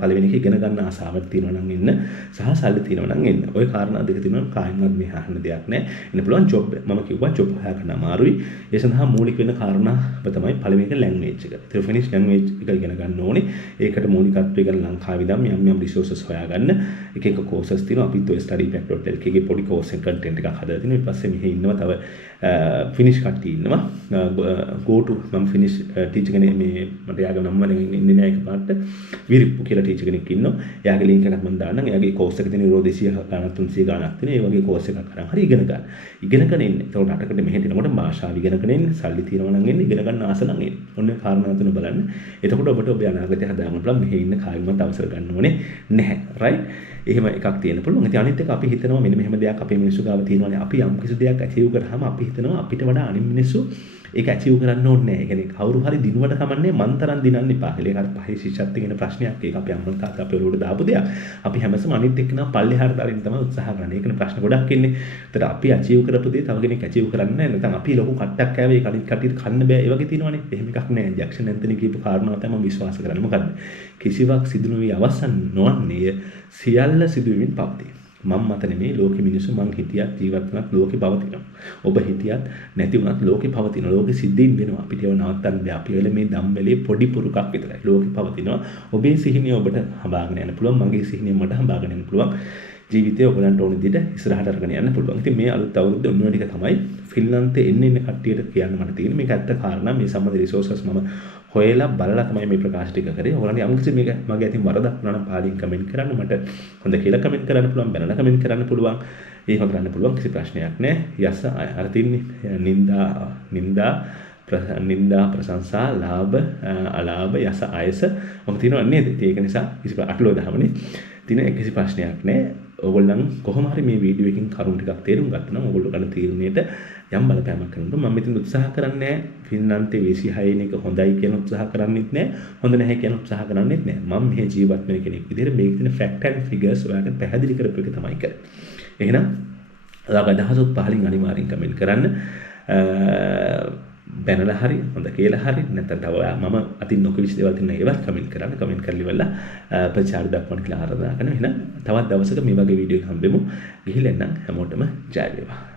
පළවෙනි එක ඉගෙන ගන්න ආසාවක් තියෙනවා නම් ඉන්න සහ සල්ලි තියෙනවා නම් ඉන්න. ওই කාරණා දෙක තියෙනවා කායින්වත් මේ අහන්න දෙයක් නැහැ. ඉන්න පුළුවන් ජොබ්. මම කිව්වා ජොබ් හොයාගන්න අමාරුයි. ඒ සඳහා මූලික වෙන කාරණා තමයි පළවෙනි එක ලැන්ග්වේජ් එක. ඒක ෆිනිෂ් ලැන්ග්වේජ් එක ඉගෙන ගන්න ඕනේ. ඒකට මූලිකත්වය ගන්න ලංකාවේ ඉඳන් යම් රිසෝසස් හොයාගන්න. එක කෝසස් තියෙනවා. අපිත් ඔය studypack.lk ගේ පොඩි කෝස් එක කන්ටෙන්ට් එකක් හදලා තිනවා. ඊට පස්සේ මෙහෙ ඉන්නවා තව ෆිනිෂ් කට්ටිය ඉන්නවා. go to මම ෆිනිෂ් ටීචර් කෙනෙක් මේ මට යාගේ නම මම ඉන්නේ නැහැ එකපාරට. විරිප්පු කියලා ටීචර් කෙනෙක් ඉන්නවා. එයාගේ link එකක් මම දාන්නම්. එයාගේ course එක තියෙන euro 200 ගණන් 300 ගණන් තියෙන. ඒ වගේ course එකක් අරන් හරි ඉගෙන ගන්න. ඉගෙනගෙන ඉන්න. ඒකට අටකට මෙහෙට එනකොට භාෂාව ඉගෙනගෙන ඉන්න. සල්ලි තියනවා නම් එන්න ඉගෙන ගන්න ආස නම් එන්න. ඔන්න කාරණා තුන බලන්න. එතකොට ඔබට ඔබේ අනාගතය හදාගන්න පුළුවන්. මෙහෙ ඉන්න කායිමත් අවසර ගන්න ඕනේ නැහැ. right? එහෙම එකක් තියෙන පුළුවන්. ඉතින් අනිත් එක අපි හිතනවා මෙන්න මෙහෙම දෙයක් අපේ මිනිස්සු ගාව තියෙනවානේ. අපි යම් කිසි දෙයක් achieve කරාම අපි හිතනවා අපිට වඩා අනිත් මිනිස්සු ඒක achieve කරන්න ඕනේ නැහැ. ඒ කියන්නේ කවුරු හරි දිනුවට කමන්නේ මන් තරම් දිනන්න එපා. ඒක අර පහේ ශිෂ්‍යත්වයේ කියන ප්‍රශ්නයක්. ඒක අපි අම්මලා තාත්තා අපේ ඔළුවට දාපු දෙයක්. අපි හැමසම අනිත් එක්කනම් පල්ලෙහාට දාගෙන තමයි උත්සාහ කරන්නේ. ඒකනේ ප්‍රශ්න ගොඩක් එන්නේ. ඒතර අපි achieve කරපු දේ තව කෙනෙක් achieve කරන්නේ නැහැ. නැත්නම් අපි ලොකු කට්ටක් කෑවේ ඒ කලින් කටියට කන්න බෑ. ඒ වගේ තියෙනවනේ. එහෙම එකක් නැහැ. ජැක්සන් ඇන්තනි කියපු කාරණාව තමයි මම විශ්වාස කරන්නේ. මොකද්ද? කිසිවක් සිදු නොවි අවසන් නොවන්නේ සියල්ල සිදුවීමින් පවතී. මම මත නෙමෙයි ලෝකෙ මිනිස්සු මං හිටියත් ජීවත් වුණත් ලෝකෙ පවතිනවා. ඔබ හිටියත් නැති වුණත් ලෝකෙ පවතිනවා. ලෝකෙ සිද්ධීන් වෙනවා. අපිට ඒව නවත්තන්න බෑ. අපි වෙල මේ ධම්බලේ පොඩි පුරුකක් විතරයි. ලෝකෙ පවතිනවා. ඔබේ සිහිනය ඔබට හඹාගෙන යන්න පුළුවන්. මගේ සිහිනය මට හඹාගෙන යන්න පුළුවන්. ජීවිතේ ඔයගලන්ට ඕන විදිහට ඉස්සරහට අරගෙන යන්න පුළුවන්. ඉතින් මේ අලුත් අවුරුද්දේ ඔන්න ඔය ටික තමයි ෆින්ලන්තේ එන්න කට්ටියට කියන්න මට තියෙන්නේ. මේක ඇත්ත කාරණා. මේ සම්බන්ධ රිසෝසස් මම හොයලා බලලා තමයි මේ ප්‍රකාශ ටික කරේ. ඔයගලන්ට යම් කිසි මේක මගේ අතින් වරදක් වුණා නම් පාලින් කමෙන්ට් කරන්න. මට හොඳ කියලා කමෙන්ට් කරන්න පුළුවන්. බැනලා කමෙන්ට් කරන්න පුළුවන්. ඒක කරන්න පුළුවන්. කිසි ප්‍රශ්නයක් නැහැ. යස අර තින්නේ නින්දා ප්‍රශංසා ලාභ අලාභ යස අයස ඔක තියෙනවා නේද? ඒක නිසා කිසි අටලෝ දහමනේ. තියෙන කිසි ප්‍රශ්නයක් නැහැ. ඕගොල්ලන් කොහොම හරි මේ වීඩියෝ එකකින් කරුණු ටිකක් තේරුම් ගත්තා නම් ඕගොල්ලෝ ගන්න තීරණයට යම් බලපෑමක් කරනවා. මම මෙතන උත්සාහ කරන්නේ ෆින්ලන්තේ 26 එක හොඳයි කියන උත්සාහ කරන්නේත් නැහැ. හොඳ නැහැ කියන උත්සාහ කරන්නේත් නැහැ. මම මෙහි ජීවත් වෙන කෙනෙක් විදිහට මේක තියෙන ෆැක්ට් ඇන්ඩ් ෆිගර්ස් ඔයාලට පැහැදිලි කරපු එක තමයි කරන්නේ. එහෙනම් ඔයාලගේ අදහසත් පහලින් අනිවාර්යෙන් කමෙන්ට් කරන්න. බැනලා හරි හොඳ කියලා හරි නැත්නම් තව මම අතින් නොකියවිච්ච දේවල් තියෙනවා ඒවත් කමෙන්ට් කරන්න. කමෙන්ට් කරලා ඉවරලා ප්‍රචාර දක්වන්න කියලා ආරාධනා කරනවා. එහෙනම් තවත් දවසක මේ වගේ වීඩියෝ එකක් හම්බෙමු. ගිහිල්ලා එන්නම් හැමෝටම ජය වේවා.